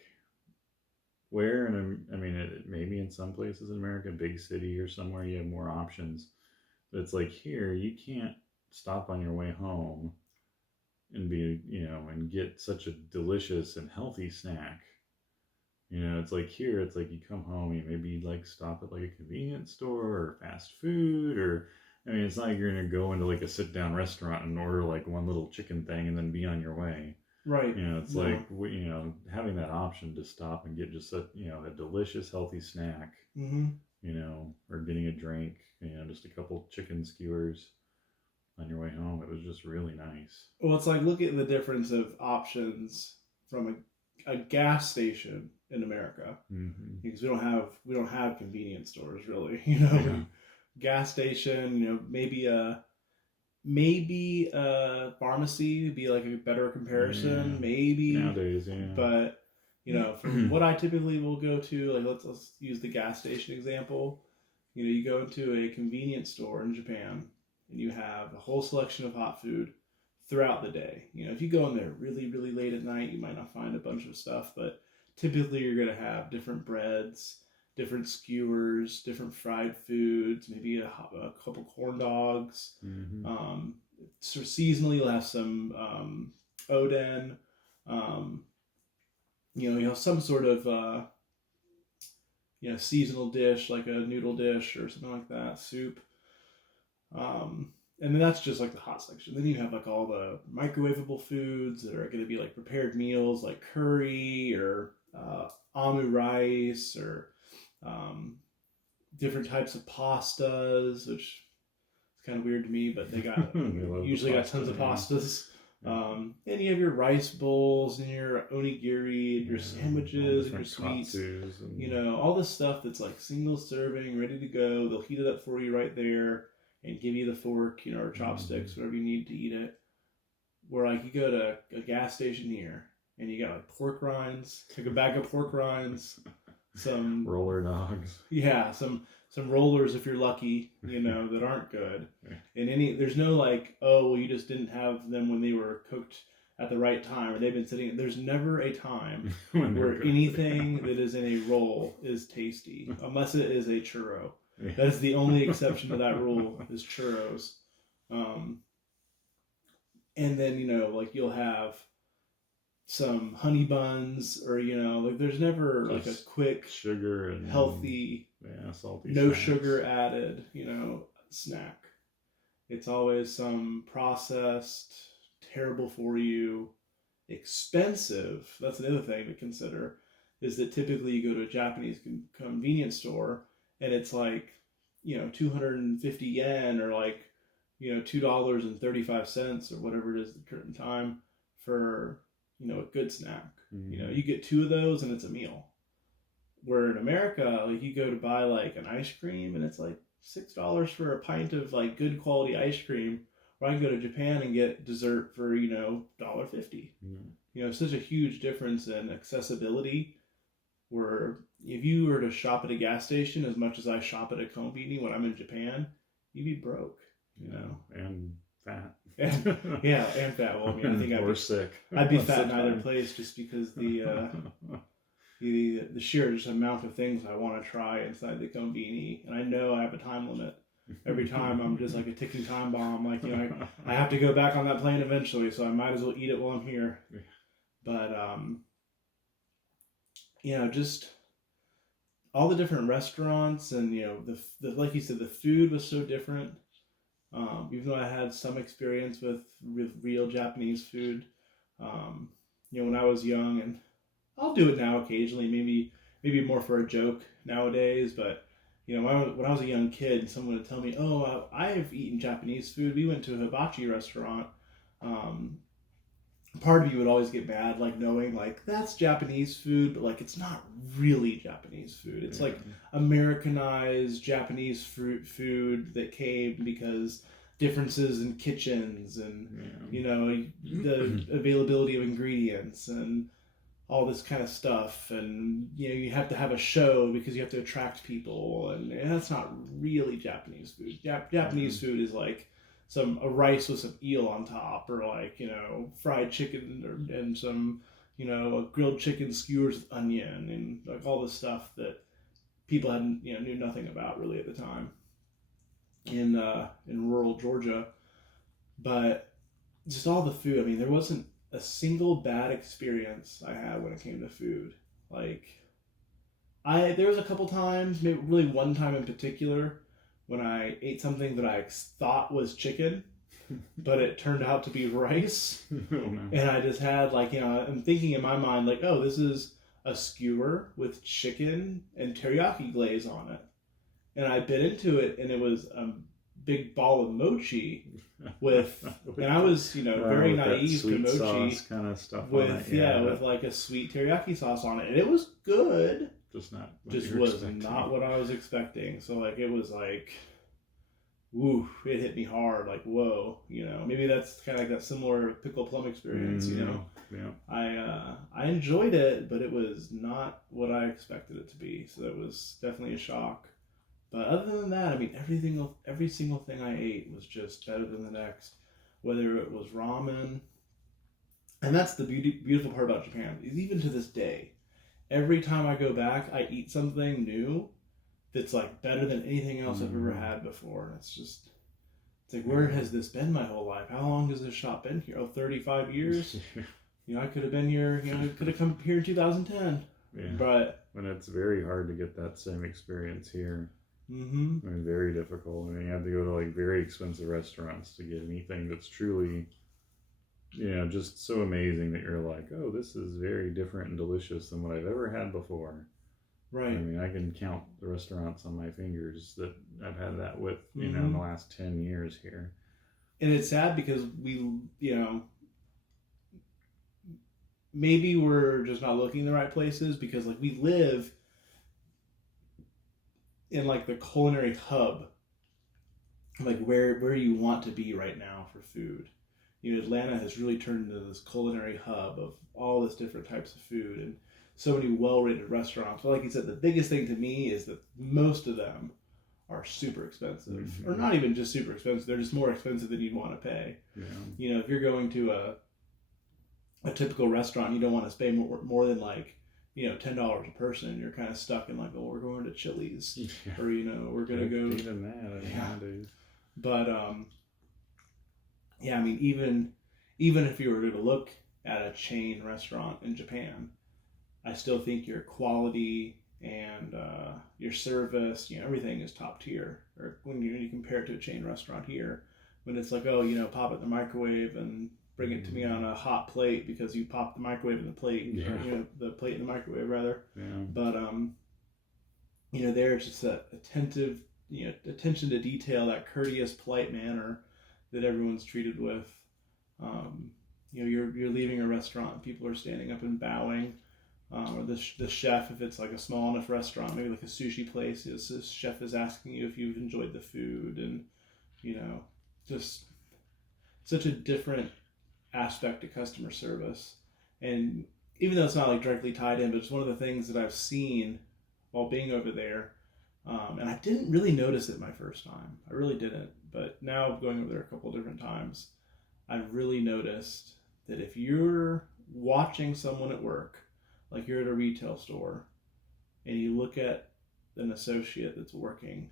where, and I mean, maybe in some places in America, big city or somewhere, you have more options. But it's like here, you can't stop on your way home and be, and get such a delicious and healthy snack. It's like here, it's like you come home, you maybe like stop at like a convenience store or fast food, or I mean, it's not like you're gonna go into like a sit down restaurant and order like one little chicken thing and then be on your way. Right. It's like having that option to stop and get just a delicious, healthy snack. Or getting a drink. Just a couple chicken skewers on your way home. It was just really nice. Well, it's like look at the difference of options from a gas station in America, because we don't have convenience stores really. Gas station. Maybe a pharmacy would be like a better comparison. Maybe nowadays, yeah. But from what I typically will go to, like let's use the gas station example. You go into a convenience store in Japan and you have a whole selection of hot food throughout the day. If you go in there really, really late at night, you might not find a bunch of stuff, but typically you're going to have different breads, different skewers, different fried foods, maybe a couple corn dogs. So seasonally, you'll have some oden. You have some sort of seasonal dish like a noodle dish or something like that, soup. And then that's just like the hot section. Then you have like all the microwavable foods that are going to be like prepared meals like curry or amu rice or different types of pastas, which is kind of weird to me, but they got usually got tons of pastas. And you have your rice bowls and your onigiri and your sandwiches and your sweets, and all this stuff that's like single serving, ready to go. They'll heat it up for you right there and give you the fork, or chopsticks, whatever you need to eat it. Where like you go to a gas station here and you got like pork rinds, like a bag of pork rinds, some roller dogs. Yeah, some rollers if you're lucky, that aren't good. And there's no like, oh, well, you just didn't have them when they were cooked at the right time, or they've been sitting. There's never a time where anything that is in a roll is tasty, unless it is a churro. Yeah. That is the only exception to that rule is churros. And then like you'll have some honey buns, or like there's never like a quick sugar and healthy, salty, no snacks. sugar added snack. It's always some processed, terrible for you, expensive. That's another thing to consider, is that typically you go to a Japanese convenience store and it's like 250 yen, or like $2.35 or whatever it is at the current time for a good snack. You get two of those and it's a meal. Where in America, like you go to buy like an ice cream and it's like $6 for a pint of like good quality ice cream. Or I can go to Japan and get dessert for $1.50. Such a huge difference in accessibility. Where if you were to shop at a gas station as much as I shop at a Konbini when I'm in Japan, you'd be broke. And fat. And fat. Well, I mean, I think sick. I'd be fat in either place, just because the sheer just amount of things I want to try inside the Konbini, and I know I have a time limit. Every time I'm just like a ticking time bomb. Like I have to go back on that plane eventually, so I might as well eat it while I'm here. But just all the different restaurants, and the like you said, the food was so different. Even though I had some experience with real Japanese food, when I was young, and I'll do it now occasionally, maybe more for a joke nowadays, but when I was a young kid, someone would tell me, oh, I've eaten Japanese food. We went to a hibachi restaurant. Part of you would always get mad, like knowing like that's Japanese food, but like it's not really Japanese food. It's like Americanized Japanese food that came because differences in kitchens and the availability of ingredients and all this kind of stuff, and you have to have a show because you have to attract people, and that's not really Japanese food. Japanese food is like a rice with some eel on top, or like fried chicken, and some a grilled chicken skewers with onion, and like all the stuff that people hadn't knew nothing about really at the time in rural Georgia. But just all the food, I mean, there wasn't a single bad experience I had when it came to food. Like there was a couple times, maybe really one time in particular, when I ate something that I thought was chicken, but it turned out to be rice. Oh, no. And I just had like, I'm thinking in my mind like, oh, this is a skewer with chicken and teriyaki glaze on it. And I bit into it, and it was a big ball of mochi with and I was, very naive to mochi sauce kind of stuff with on it. with like a sweet teriyaki sauce on it. And it was good. Just Was not what I was expecting. So like it was like, woo, it hit me hard. Like, whoa, maybe that's kind of like that similar pickle plum experience. Yeah. I enjoyed it, but it was not what I expected it to be. So that was definitely a shock. But other than that, I mean, every single thing I ate was just better than the next. Whether it was ramen, and that's the beautiful part about Japan. Is even to this day, every time I go back, I eat something new that's like better than anything else I've ever had before. It's like, where has this been my whole life? How long has this shop been here? 35 years? I could have been here, I could have come here in 2010. Yeah. But and it's very hard to get that same experience here. Mm-hmm. I mean, very difficult. I mean, you have to go to like very expensive restaurants to get anything that's truly, just so amazing that you're like, oh, this is very different and delicious than what I've ever had before. Right. I mean, I can count the restaurants on my fingers that I've had that with, in the last 10 years here. And it's sad because we, maybe we're just not looking in the right places, because like we live in like the culinary hub, like where you want to be right now for food. Atlanta has really turned into this culinary hub of all this different types of food and so many well-rated restaurants. But like you said, the biggest thing to me is that most of them are super expensive, or not even just super expensive. They're just more expensive than you'd want to pay. Yeah. If you're going to a typical restaurant, you don't want to spend more than like, $10 a person. You're kind of stuck in like, oh, we're going to Chili's, or we're gonna go. Even that nowadays. But yeah, I mean, even if you were to look at a chain restaurant in Japan, I still think your quality and your service, everything is top tier. Or when you compare it to a chain restaurant here, when it's like, oh, pop it in the microwave and bring it to me on a hot plate because you popped the microwave in the plate, the plate in the microwave rather. Yeah. But there's just that attentive, attention to detail, that courteous, polite manner that everyone's treated with. You're leaving a restaurant and people are standing up and bowing. Or the chef, if it's like a small enough restaurant, maybe like a sushi place, the chef is asking you if you've enjoyed the food, and just such a different aspect to customer service. And even though it's not like directly tied in, but it's one of the things that I've seen while being over there, and I didn't really notice it my first time. I really didn't, but now going over there a couple different times, I've really noticed that if you're watching someone at work, like you're at a retail store, and you look at an associate that's working,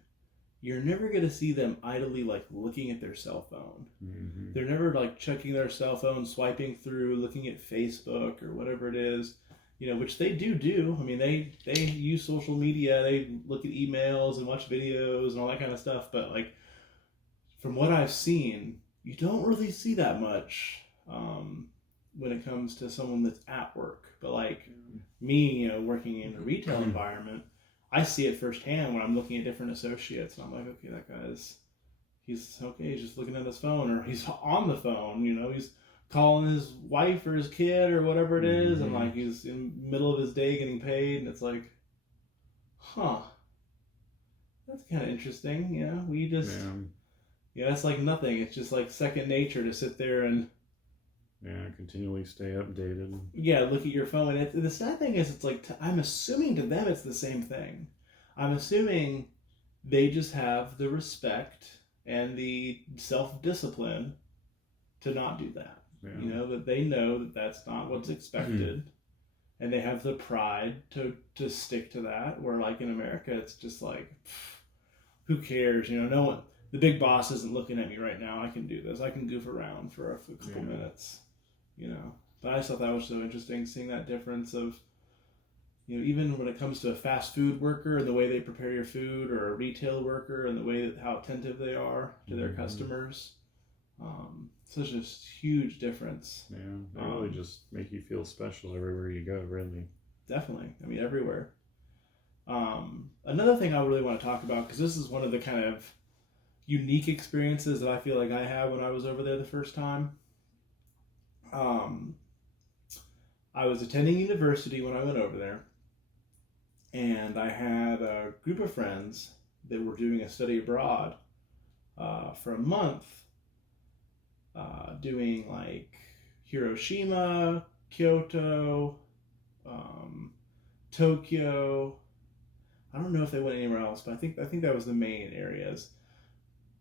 you're never going to see them idly like looking at their cell phone. Mm-hmm. They're never like checking their cell phone, swiping through, looking at Facebook or whatever it is, which they do. I mean, they use social media, they look at emails and watch videos and all that kind of stuff. But like, from what I've seen, you don't really see that much when it comes to someone that's at work. But like me, working in a retail environment, I see it firsthand when I'm looking at different associates, and I'm like, okay, that guy's, he's just looking at his phone, or he's on the phone, he's calling his wife or his kid or whatever it is, and like he's in the middle of his day getting paid, and it's like, that's kind of interesting, we just, that's like nothing. It's just like second nature to sit there and continually stay updated. Look at your phone. And the sad thing is, it's like, I'm assuming to them it's the same thing. I'm assuming they just have the respect and the self-discipline to not do that. That they know that that's not what's expected. And they have the pride to stick to that. Where like in America, it's just like, who cares? No one, the big boss isn't looking at me right now. I can do this. I can goof around for a couple minutes. But I just thought that was so interesting, seeing that difference of, even when it comes to a fast food worker and the way they prepare your food, or a retail worker and the way that how attentive they are to their customers. Such a huge difference. They really just make you feel special everywhere you go, really. Definitely. I mean, everywhere. Another thing I really want to talk about, because this is one of the kind of unique experiences that I feel like I had when I was over there the first time. I was attending university when I went over there, and I had a group of friends that were doing a study abroad for a month, doing like Hiroshima, Kyoto, Tokyo. I don't know if they went anywhere else, but I think that was the main areas.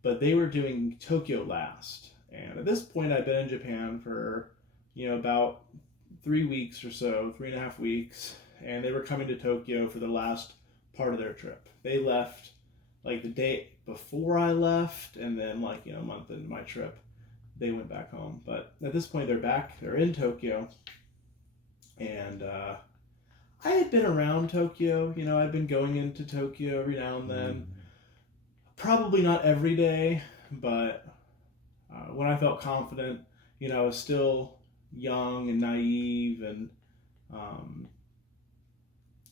But they were doing Tokyo last, and at this point I'd been in Japan for about 3 weeks or so, 3.5 weeks, and they were coming to Tokyo for the last part of their trip. They left like the day before I left, and then like a month into my trip, they went back home. But at this point, they're in Tokyo, and I had been around Tokyo. I'd been going into Tokyo every now and then. Probably not every day, but when I felt confident, I was still young and naive, and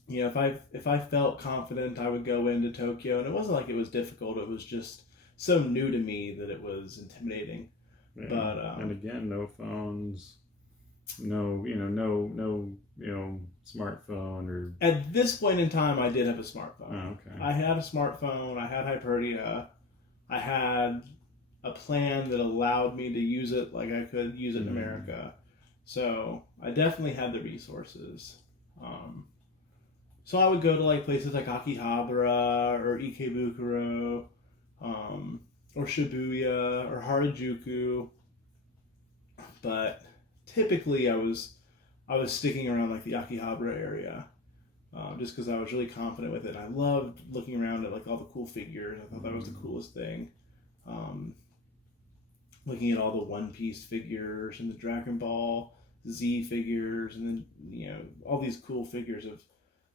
if I felt confident, I would go into Tokyo, and it wasn't like it was difficult. It was just so new to me that it was intimidating. But and again, no phones, no smartphone, or at this point in time, I did have a smartphone. Oh, okay. I had a smartphone. I had Hyperdia. I had a plan that allowed me to use it like I could use it in America. So I definitely had the resources. So I would go to like places like Akihabara or Ikebukuro, or Shibuya or Harajuku, but typically I was sticking around like the Akihabara area, just because I was really confident with it. I loved looking around at like all the cool figures. I thought that was the coolest thing. Looking at all the One Piece figures and the Dragon Ball Z figures, and then, you know, all these cool figures of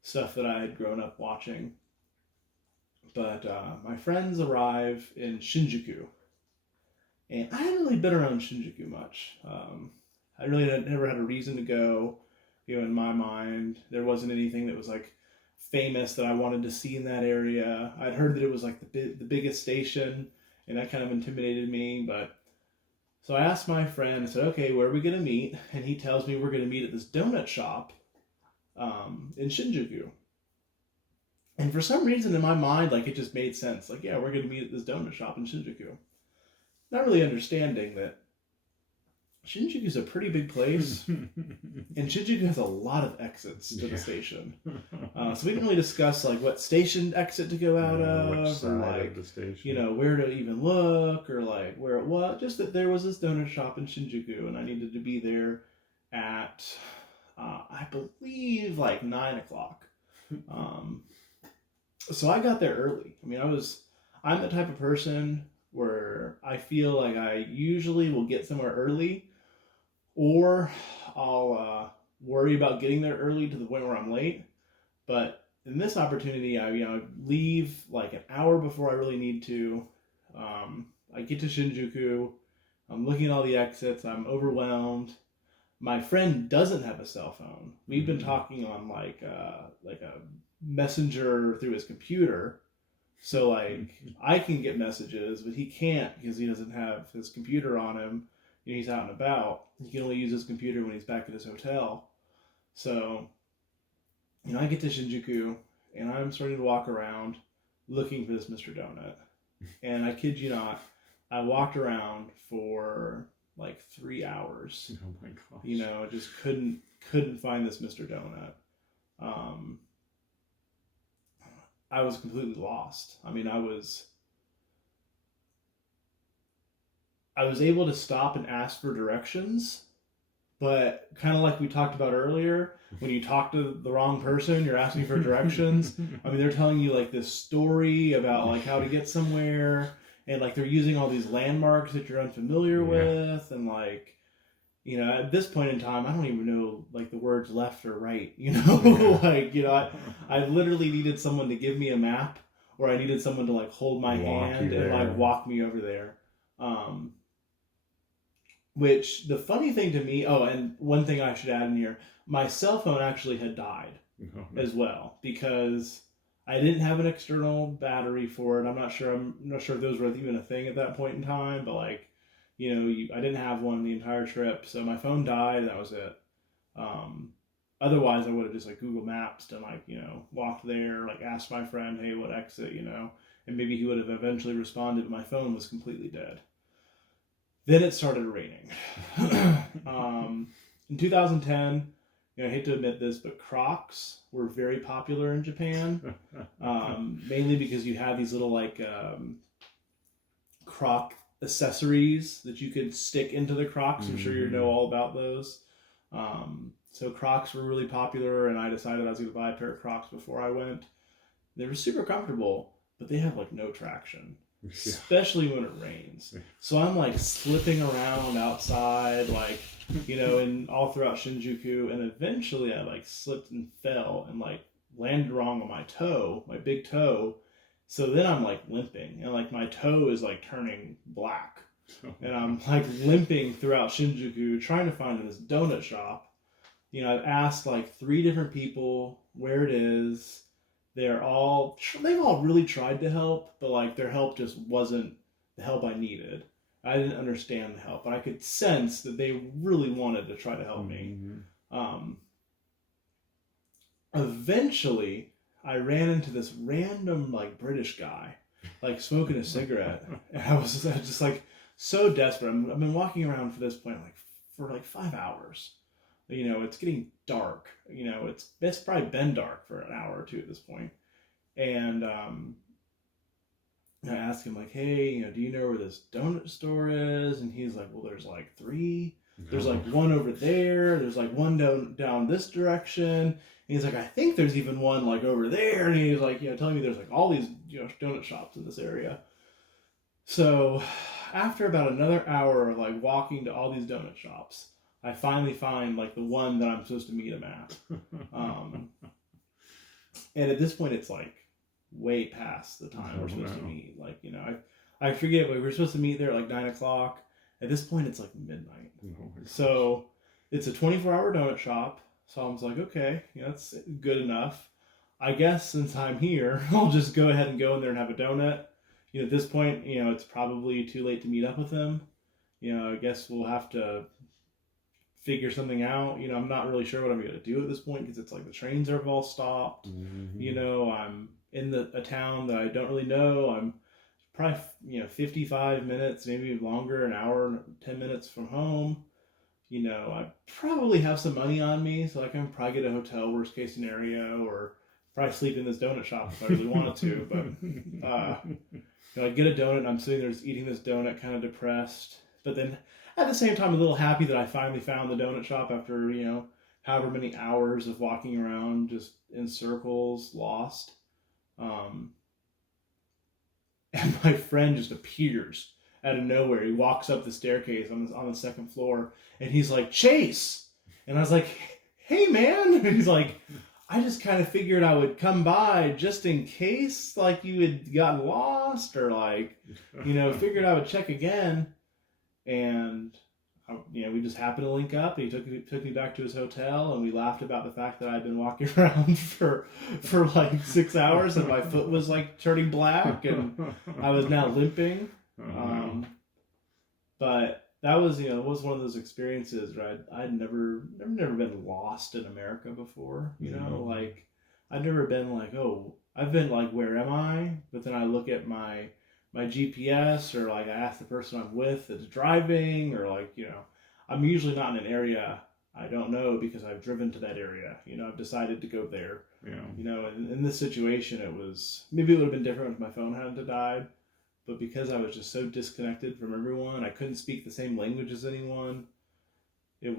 stuff that I had grown up watching. But my friends arrive in Shinjuku, and I hadn't really been around Shinjuku much. I really never had a reason to go. You know, in my mind, there wasn't anything that was like famous that I wanted to see in that area. I'd heard that it was like the biggest station, and that kind of intimidated me. But so I asked my friend, I said, okay, where are we going to meet? And he tells me we're going to meet at this donut shop in Shinjuku. And for some reason in my mind, like, it just made sense. Like, yeah, we're going to meet at this donut shop in Shinjuku. Not really understanding that Shinjuku is a pretty big place, and Shinjuku has a lot of exits to the station. So we didn't really discuss like what station exit to go out of, or like, of the station. you know, where to even look, or like where it was. Just that there was this donut shop in Shinjuku, and I needed to be there at, I believe, like 9 o'clock. So I got there early. I mean, I'm the type of person where I feel like I usually will get somewhere early, or I'll worry about getting there early to the point where I'm late. But in this opportunity, I leave like an hour before I really need to. I get to Shinjuku. I'm looking at all the exits. I'm overwhelmed. My friend doesn't have a cell phone. We've been talking on like a messenger through his computer. So like I can get messages, but he can't because he doesn't have his computer on him. You know, he's out and about. He can only use his computer when he's back at his hotel. So, you know, I get to Shinjuku and I'm starting to walk around looking for this Mr. Donut. And I kid you not, I walked around for like 3 hours. Oh my gosh. You know, I just couldn't find this Mr. Donut. I was completely lost. I mean, I was able to stop and ask for directions, but kind of like we talked about earlier, when you talk to the wrong person, you're asking for directions. I mean, they're telling you like this story about like how to get somewhere, and like they're using all these landmarks that you're unfamiliar with, and like, you know, at this point in time, I don't even know like the words left or right, you know. Like, you know, I literally needed someone to give me a map, or I needed someone to like hold my hand and like walk me over there. Which the funny thing to me, oh, and one thing I should add in here, my cell phone actually had died as well, because I didn't have an external battery for it. I'm not sure if those were even a thing at that point in time, but like, you know, I didn't have one the entire trip, so my phone died, and that was it. Otherwise, I would have just like Google Maps and like, you know, walked there, like asked my friend, hey, what exit, you know, and maybe he would have eventually responded, but my phone was completely dead. Then it started raining. In 2010, you know, I hate to admit this, but Crocs were very popular in Japan, mainly because you had these little like Croc accessories that you could stick into the Crocs. I'm sure you know all about those. So Crocs were really popular, and I decided I was going to buy a pair of Crocs before I went. They were super comfortable, but they have like no traction. Especially when it rains. So I'm like slipping around outside, like, you know, and all throughout Shinjuku, and eventually I like slipped and fell and like landed wrong on my toe, my big toe. So then I'm like limping, and like my toe is like turning black, and I'm like limping throughout Shinjuku trying to find this donut shop. You know, I've asked like 3 different people where it is. They've all really tried to help, but like their help just wasn't the help I needed. I didn't understand the help, but I could sense that they really wanted to try to help me. Eventually, I ran into this random like British guy, like smoking a cigarette, and I was just like, so desperate. I've been walking around for this point for like 5 hours. You know, it's getting dark. You know, it's probably been dark for an hour or two at this point. And I asked him like, hey, you know, do you know where this donut store is? And he's like, well, there's like three. There's like one over there. There's like one down this direction. And he's like, I think there's even one like over there. And he's like, you know, telling me there's like all these, you know, donut shops in this area. So after about another hour of like walking to all these donut shops, I finally find like the one that I'm supposed to meet him at. And at this point, it's like way past the time we're supposed to meet. Like, you know, I forget, we were supposed to meet there at like 9:00. At this point, it's like midnight. So it's a 24-hour donut shop. So I was like, okay, yeah, that's good enough. I guess since I'm here, I'll just go ahead and go in there and have a donut. You know, at this point, you know, it's probably too late to meet up with him. You know, I guess we'll have to figure something out. You know, I'm not really sure what I'm going to do at this point because it's like the trains are all stopped. Mm-hmm. You know, I'm in a town that I don't really know. I'm probably, you know, 55 minutes, maybe longer, an hour and 10 minutes from home. You know, I probably have some money on me, so I can probably get a hotel, worst case scenario, or probably sleep in this donut shop if I really wanted to. But, you know, I get a donut, and I'm sitting there just eating this donut, kind of depressed. But then at the same time, a little happy that I finally found the donut shop after, you know, however many hours of walking around just in circles, lost. And my friend just appears out of nowhere. He walks up the staircase on the second floor, and he's like, Chase! And I was like, hey, man! And he's like, I just kind of figured I would come by just in case, like, you had gotten lost, or, like, you know, figured I would check again. And, you know, we just happened to link up. He took me back to his hotel, and we laughed about the fact that I'd been walking around for like 6 hours, and my foot was like turning black, and I was now limping. But that was, you know, it was one of those experiences where I'd never been lost in America before. You know, like I'd never been like, oh, I've been like, where am I? But then I look at my GPS, or like I ask the person I'm with that's driving, or like, you know, I'm usually not in an area I don't know because I've driven to that area. You know, I've decided to go there. Yeah. You know, in this situation, maybe it would have been different if my phone hadn't died, but because I was just so disconnected from everyone, I couldn't speak the same language as anyone. It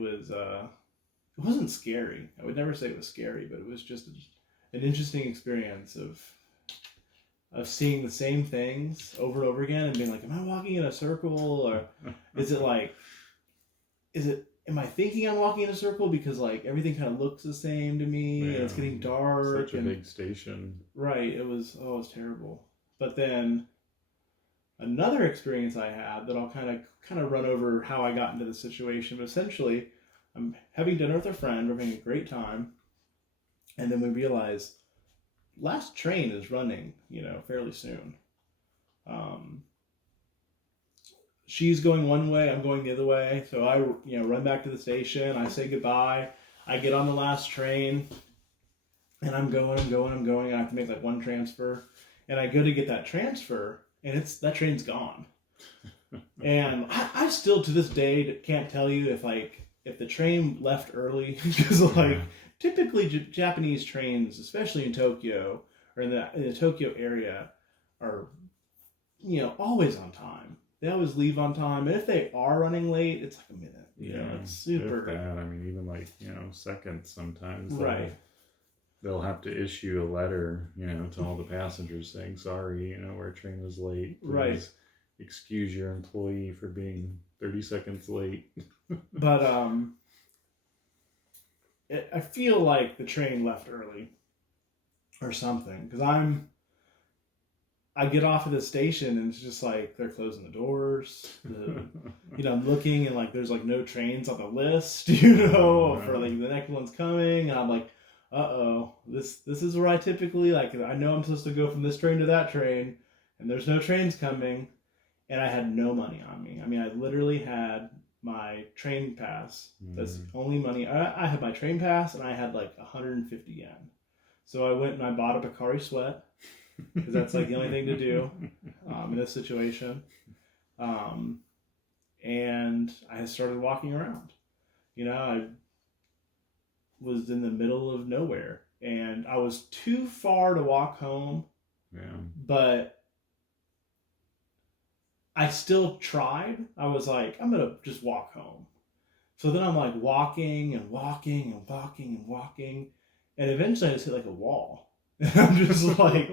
wasn't scary. I would never say it was scary, but it was just an interesting experience of seeing the same things over and over again and being like, am I walking in a circle? Or am I thinking I'm walking in a circle because like everything kind of looks the same to me, and it's getting dark. Such a big station. Right. It was terrible. But then another experience I had that I'll kind of run over how I got into the situation. But essentially, I'm having dinner with a friend. We're having a great time. And then we realize last train is running, you know, fairly soon. She's going one way, I'm going the other way. So I, you know, run back to the station. I say goodbye. I get on the last train, and I'm going. I have to make like one transfer, and I go to get that transfer, and that train's gone. And I still to this day can't tell you if the train left early, because like typically Japanese trains, especially in Tokyo or in the Tokyo area, are, you know, always on time. They always leave on time, and if they are running late, it's like a minute. You know, it's super bad. I mean, even like, you know, seconds sometimes. Right. They'll have to issue a letter, you know, to all the passengers saying, sorry, you know, our train was late. Please right. Excuse your employee for being 30 seconds late. But I feel like the train left early or something, because I get off of the station and it's just like they're closing the doors. You know, I'm looking and like there's like no trains on the list, you know, for like the next one's coming. And I'm like, this is where I typically like. I know I'm supposed to go from this train to that train, and there's no trains coming, and I had no money on me. I mean, I literally had my train pass. That's the only money. I had my train pass, and I had like 150 yen. So I went and I bought a Pocari Sweat, because that's like the only thing to do in this situation. and I started walking around. I was in the middle of nowhere, and I was too far to walk home. Yeah. But I still tried. I was like, I'm gonna just walk home. So then I'm like walking and walking and walking and walking, and eventually I just hit like a wall. And I'm just like,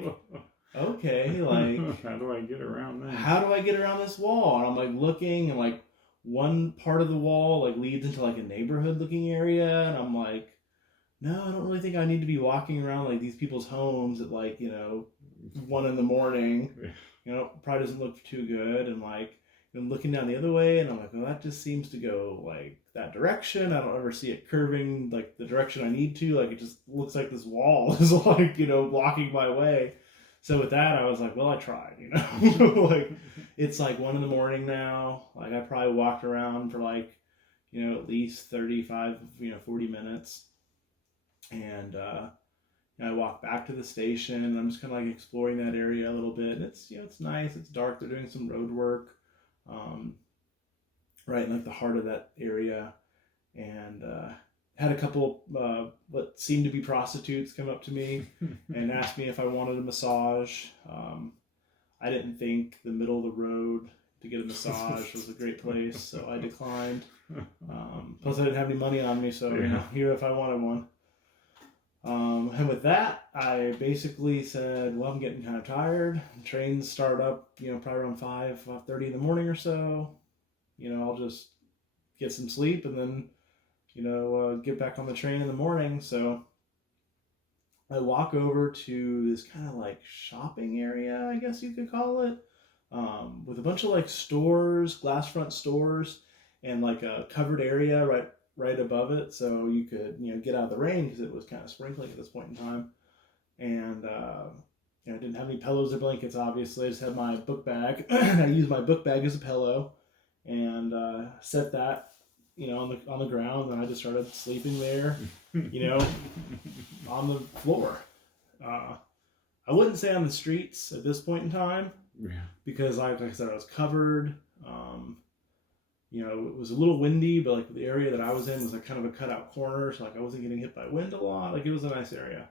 okay, like how do I get around that? How do I get around this wall? And I'm like looking, and like one part of the wall like leads into like a neighborhood looking area, and I'm like, no, I don't really think I need to be walking around like these people's homes at like 1 a.m. Probably doesn't look too good. And like I'm looking down the other way, and I'm like, well, that just seems to go like that direction. I don't ever see it curving like the direction I need to. Like it just looks like this wall is like blocking my way. So with that, I was like, well, I tried. Like it's like 1 a.m. now. Like I probably walked around for like at least 35 40 minutes. And I walk back to the station, and I'm just kind of like exploring that area a little bit. And it's it's nice. It's dark. They're doing some road work, right in like the heart of that area. And had a couple what seemed to be prostitutes come up to me and asked me if I wanted a massage. I didn't think the middle of the road to get a massage was a great place, so I declined. Plus, I didn't have any money on me, so here if I wanted one. And with that, I basically said, well, I'm getting kind of tired. Trains start up, probably around 5:30 in the morning or so. I'll just get some sleep and then, get back on the train in the morning. So I walk over to this kind of like shopping area, I guess you could call it, with a bunch of like stores, glass front stores, and like a covered area right above it, so you could get out of the rain because it was kind of sprinkling at this point in time. And I didn't have any pillows or blankets, obviously. I just had my book bag. I used my book bag as a pillow and set that on the ground, and I just started sleeping there on the floor. I wouldn't say on the streets at this point in time, because like I said, I was covered. It was a little windy, but like the area that I was in was like kind of a cutout corner, so like I wasn't getting hit by wind a lot. Like it was a nice area,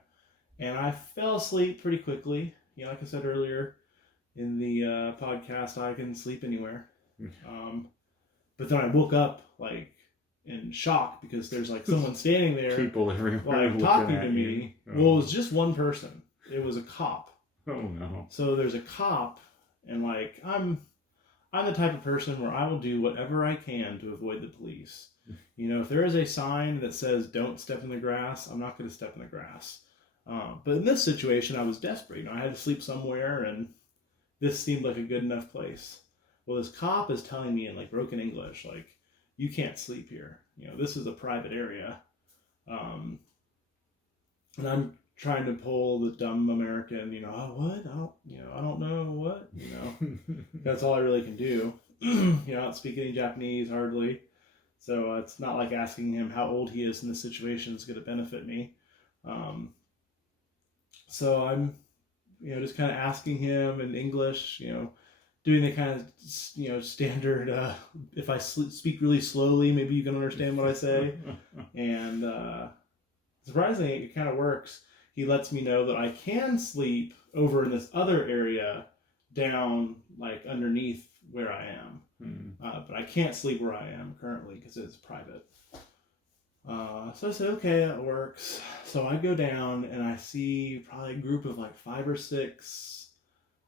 and I fell asleep pretty quickly. Like I said earlier in the podcast, I can sleep anywhere. But then I woke up like in shock because there's like someone standing there, people everywhere, like talking to me. Oh. Well, it was just one person. It was a cop. Oh no! So there's a cop, and like I'm the type of person where I will do whatever I can to avoid the police. If there is a sign that says don't step in the grass, I'm not going to step in the grass. But in this situation, I was desperate. I had to sleep somewhere, and this seemed like a good enough place. Well, this cop is telling me in like broken English, like, you can't sleep here. This is a private area. And I'm trying to pull the dumb American, oh, what? I don't know what, That's all I really can do. I don't speak any Japanese hardly. So it's not like asking him how old he is in this situation is going to benefit me. So I'm, just kind of asking him in English, doing the kind of, standard, if I speak really slowly, maybe you can understand what I say. And surprisingly, it kind of works. He lets me know that I can sleep over in this other area down, like, underneath where I am. But I can't sleep where I am currently because it's private. So I said, okay, that works. So I go down and I see probably a group of like 5 or 6.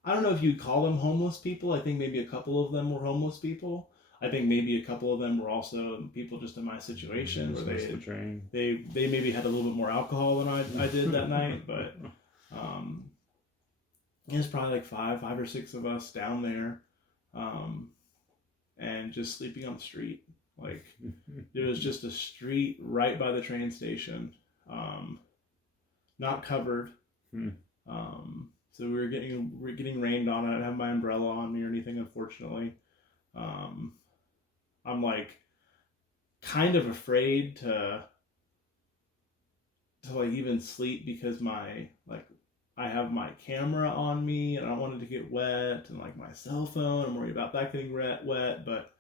I don't know if you'd call them homeless people. I think maybe a couple of them were homeless people. I think maybe a couple of them were also people just in my situation where they maybe had a little bit more alcohol than I did that night. But there's probably like 5 or 6 of us down there, and just sleeping on the street. Like, there was just a street right by the train station, not covered. So we were getting rained on. I didn't have my umbrella on me or anything, unfortunately. I'm like kind of afraid to like even sleep because I have my camera on me and I don't want it to get wet, and like my cell phone, I'm worried about that getting wet. But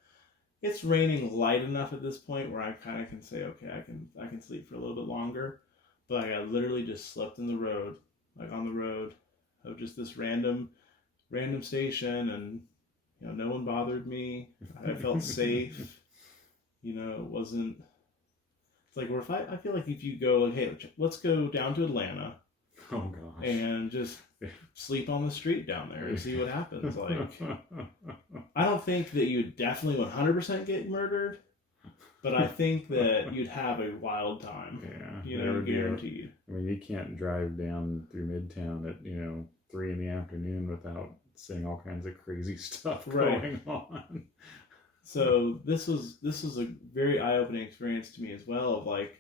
it's raining light enough at this point where I kind of can say, okay, I can sleep for a little bit longer. But like, I literally just slept in the road, like on the road of just this random station, and no one bothered me. I felt safe. It wasn't. It's like, or if I feel like if you go like, hey, let's go down to Atlanta. Oh gosh. And just sleep on the street down there and see what happens. Like, I don't think that you would definitely 100% get murdered, but I think that you'd have a wild time. Yeah, guaranteed. I mean, you can't drive down through Midtown at 3 in the afternoon without seeing all kinds of crazy stuff going on. So this was a very eye-opening experience to me as well. Of like,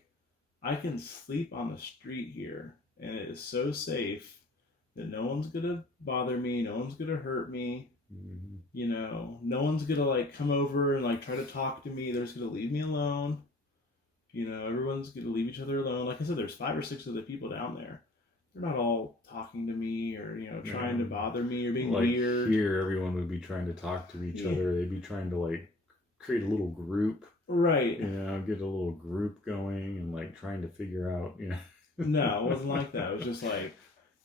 I can sleep on the street here, and it is so safe that no one's gonna bother me, no one's gonna hurt me. No one's gonna like come over and like try to talk to me. They're just gonna leave me alone. Everyone's gonna leave each other alone. Like I said, there's 5 or 6 other people down there. They're not all talking to me or trying to bother me or being like weird. Here, everyone would be trying to talk to each other. They'd be trying to like create a little group, right? Get a little group going and like trying to figure out, No, it wasn't like that. It was just like,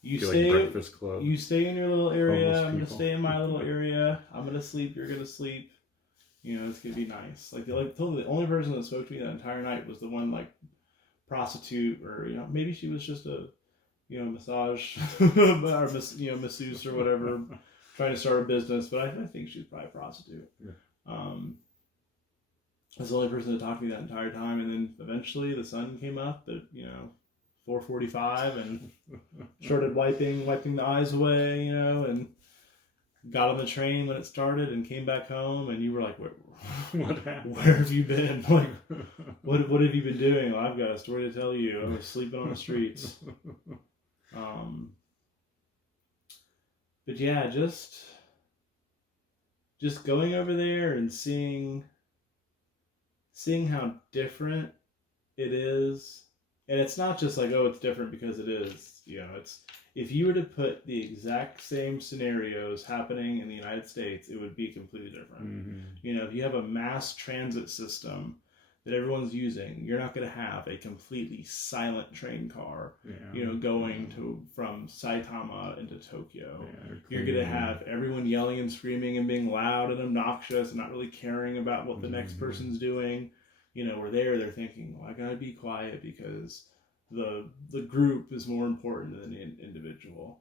you stay, like Breakfast Club. You stay in your little area. I'm gonna stay in my little area. I'm gonna sleep. You're gonna sleep. It's gonna be nice. Like the only person that spoke to me that entire night was the one like prostitute, or maybe she was just a massage or masseuse or whatever, trying to start a business. But I think she was probably a prostitute. Yeah. That's the only person that talked to me that entire time, and then eventually the sun came up at 4:45 and started wiping the eyes away, and got on the train when it started and came back home, and you were like, what happened? Where have you been? Like, what have you been doing? Well, I've got a story to tell you. I was sleeping on the streets. But yeah, just going over there and seeing how different it is. And it's not just like, oh, it's different because it is. It's, if you were to put the exact same scenarios happening in the United States, it would be completely different. Mm-hmm. If you have a mass transit system that everyone's using, you're not going to have a completely silent train car, going from Saitama into Tokyo. You're going to have everyone yelling and screaming and being loud and obnoxious and not really caring about what the next person's doing. Where they're thinking, well, I gotta be quiet because the group is more important than the individual.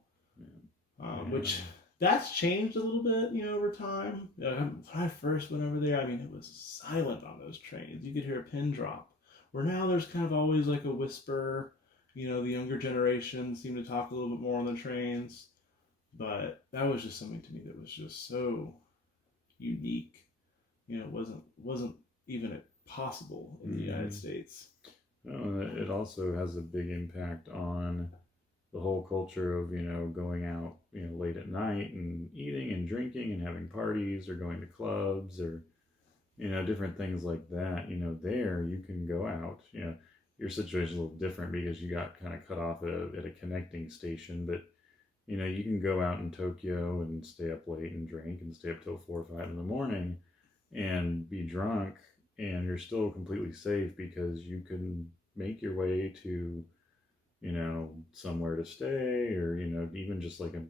Which that's changed a little bit, over time. When I first went over there, I mean, it was silent on those trains. You could hear a pin drop. Where now there's kind of always like a whisper. The younger generation seem to talk a little bit more on the trains. But that was just something to me that was just so unique. It wasn't even possible in the United States. No, it also has a big impact on the whole culture of going out late at night and eating and drinking and having parties or going to clubs or different things like that. There you can go out. Your situation is a little different because you got kind of cut off at a connecting station, but you can go out in Tokyo and stay up late and drink and stay up till 4 or 5 in the morning and be drunk, and you're still completely safe because you can make your way to, somewhere to stay, or, even just like a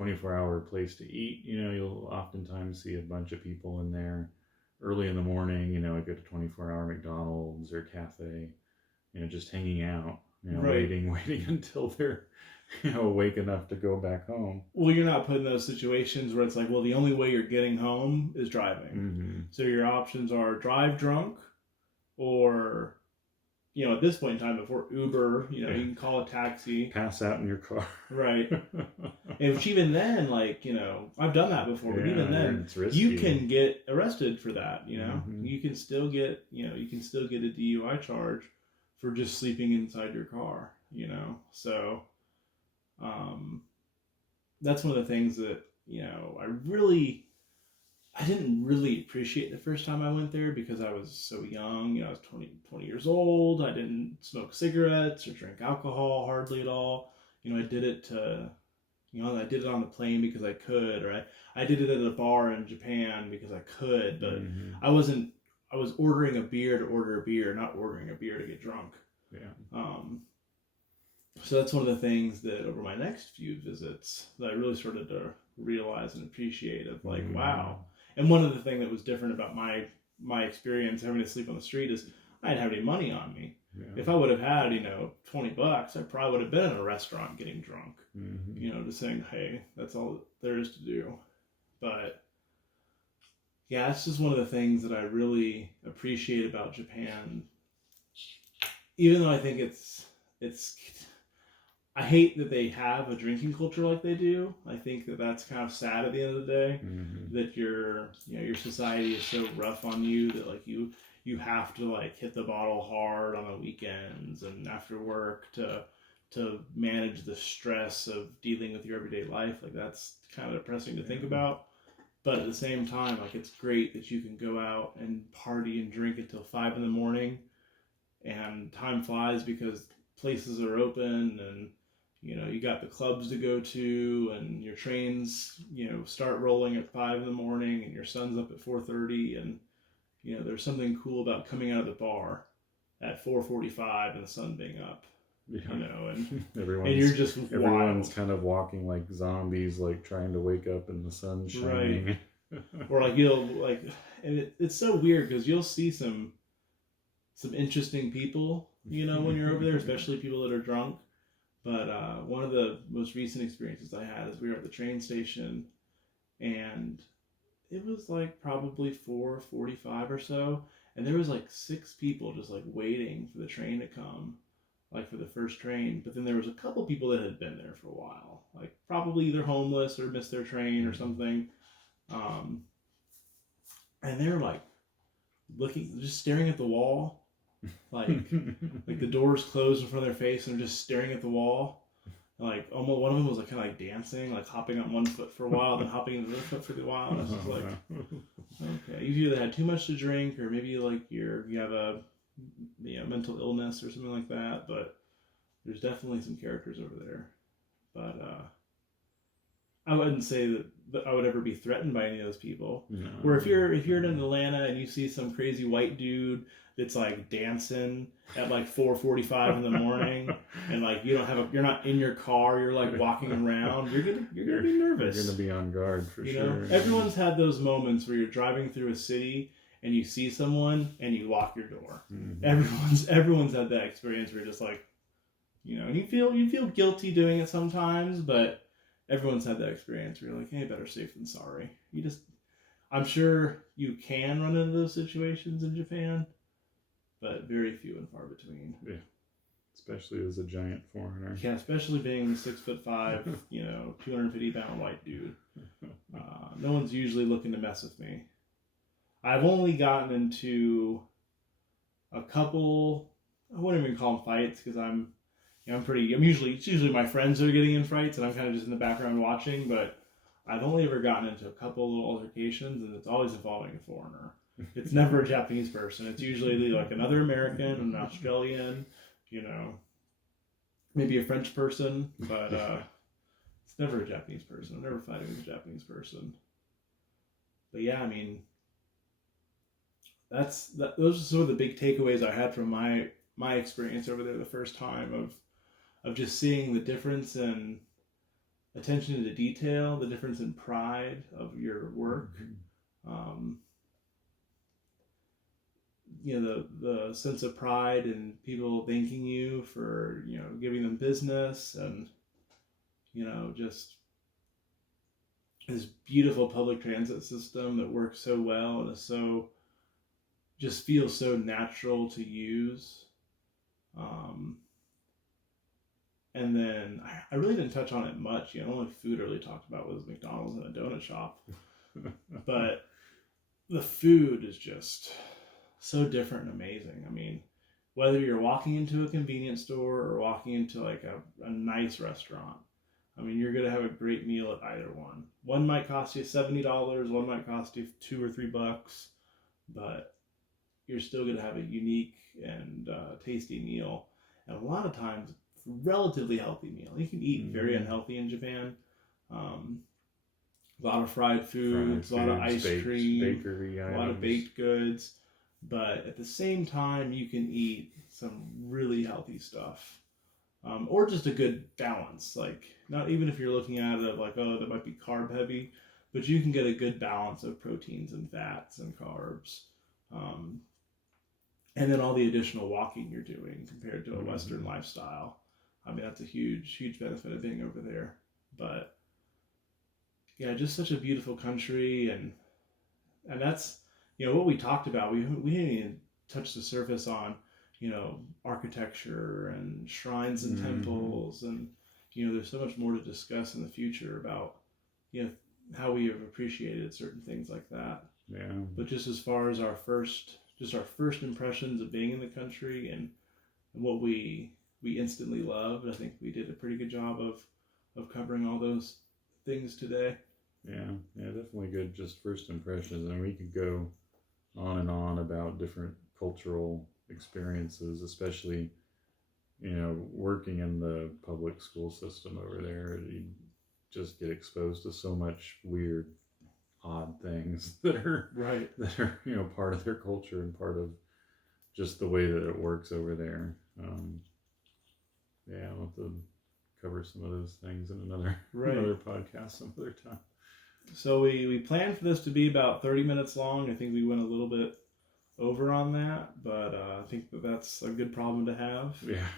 24-hour place to eat. You'll oftentimes see a bunch of people in there early in the morning, at a 24-hour McDonald's or cafe, just hanging out, waiting until they're, awake enough to go back home. Well, you're not put in those situations where it's like, well, the only way you're getting home is driving. Mm-hmm. So your options are drive drunk, or, at this point in time, before Uber, you can call a taxi. Pass out in your car. Right. And which even then, like, I've done that before, but even then, you can get arrested for that, Mm-hmm. You can still get, a DUI charge for just sleeping inside your car, So, that's one of the things that, I didn't really appreciate the first time I went there because I was so young. I was 20 years old. I didn't smoke cigarettes or drink alcohol hardly at all. I did it to You know, I did it on the plane because I could, or I did it at a bar in Japan because I could, but I was ordering a beer to order a beer, not ordering a beer to get drunk. Yeah. So that's one of the things that over my next few visits that I really started to realize and appreciate of like, wow. And one of the things that was different about my experience having to sleep on the street is I didn't have any money on me. Yeah. If I would have had, $20, I probably would have been in a restaurant getting drunk. Just saying, hey, that's all there is to do. But yeah, it's just one of the things that I really appreciate about Japan. Even though I think it's I hate that they have a drinking culture like they do. I think that that's kind of sad at the end of the day, that your society is so rough on you that like you have to like hit the bottle hard on the weekends and after work to manage the stress of dealing with your everyday life. Like that's kind of depressing to think about. But at the same time, like it's great that you can go out and party and drink until 5 a.m. and time flies because places are open and you got the clubs to go to and your trains start rolling at 5 a.m. and your sun's up at 4:30 and there's something cool about coming out of the bar at 4:45 and the sun being up. And you're just everyone's kind of walking like zombies, like trying to wake up in the sun shining. Right. Or like and it's so weird because you'll see some interesting people, when you're over there, especially people that are drunk. But one of the most recent experiences I had is we were at the train station, and it was like probably 4:45 or so, and there was like 6 people just like waiting for the train to come, like for the first train. But then there was a couple people that had been there for a while, like probably either homeless or missed their train or something. And they're like just staring at the wall. Like the doors closed in front of their face and they're just staring at the wall. Like almost one of them was like kind of like dancing, like hopping on one foot for a while, then hopping on the other foot for a while. And I was just like, okay, you've either had too much to drink or maybe like you have a mental illness or something like that. But there's definitely some characters over there. But I wouldn't say that I would ever be threatened by any of those people. No. Or if you're in Atlanta and you see some crazy white dude that's like dancing at like 4:45 in the morning, and like you're not in your car, you're like walking around, you're gonna be nervous. You're gonna be on guard for sure. Everyone's had those moments where you're driving through a city and you see someone and you lock your door. Everyone's had that experience where you're just like, and you feel guilty doing it sometimes, but everyone's had that experience where you're like, hey, better safe than sorry. I'm sure you can run into those situations in Japan, but very few and far between. Yeah. Especially as a giant foreigner. Yeah, especially being 6'5", 250-pound white dude. No one's usually looking to mess with me. I've only gotten into a couple, I wouldn't even call them fights because it's usually my friends that are getting in fights and I'm kind of just in the background watching, but I've only ever gotten into a couple little altercations and it's always involving a foreigner. It's never a Japanese person. It's usually like another American, an Australian, maybe a French person, but it's never a Japanese person. I'm never fighting with a Japanese person. But yeah, I mean, those are some of the big takeaways I had from my experience over there the first time of just seeing the difference in attention to detail, the difference in pride of your work. The sense of pride in people thanking you for, giving them business and, just this beautiful public transit system that works so well and just feels so natural to use. And then I really didn't touch on it much. The only food I really talked about was McDonald's and a donut shop. But the food is just so different and amazing. I mean, whether you're walking into a convenience store or walking into like a nice restaurant, I mean, you're going to have a great meal at either one. One might cost you $70, one might cost you $2 or $3, but you're still going to have a unique and tasty meal. And a lot of times, relatively healthy meal. You can eat very unhealthy in Japan, A lot of fried foods, a lot of ice cream, bakery items. a lot of baked goods. But at the same time, you can eat some really healthy stuff. Or just a good balance. Like, not even if you're looking at it like, oh, that might be carb heavy, but you can get a good balance of proteins and fats and carbs. And then all the additional walking you're doing compared to a Western lifestyle. I mean, that's a huge, huge benefit of being over there. But yeah, just such a beautiful country, and that's, you know, what we talked about. We didn't even touch the surface on, you know, architecture and shrines and temples, and you know, there's so much more to discuss in the future about, you know, how we have appreciated certain things like that. Yeah. But just as far as our first impressions of being in the country and what we instantly loved, I think we did a pretty good job of covering all those things today. Yeah, definitely good. Just first impressions, and we could go on and on about different cultural experiences, especially, you know, working in the public school system over there. You just get exposed to so much weird, odd things that are you know, part of their culture and part of just the way that it works over there. Yeah, I'll have to cover some of those things in another podcast some other time. So we planned for this to be about 30 minutes long. I think we went a little bit over on that, but I think that's a good problem to have. Yeah.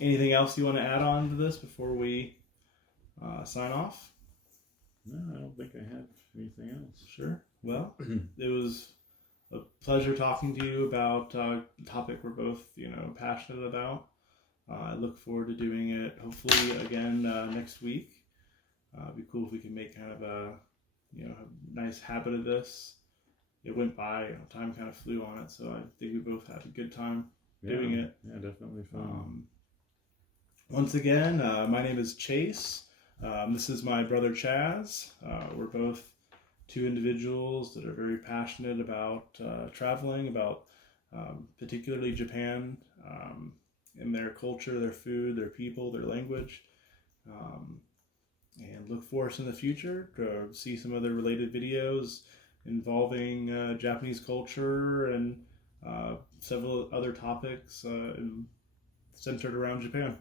Anything else you want to add on to this before we sign off? No, I don't think I have anything else. Sure. Well, it was a pleasure talking to you about a topic we're both, you know, passionate about. I look forward to doing it hopefully again next week. It'd be cool if we could make kind of a, you know, a nice habit of this. It went by, you know, time kind of flew on it, so I think we both had a good time doing it. Yeah, definitely fun. Once again, my name is Chase. This is my brother Chaz. We're both two individuals that are very passionate about traveling, about particularly Japan, and their culture, their food, their people, their language. And look for us in the future to see some other related videos involving Japanese culture and several other topics centered around Japan.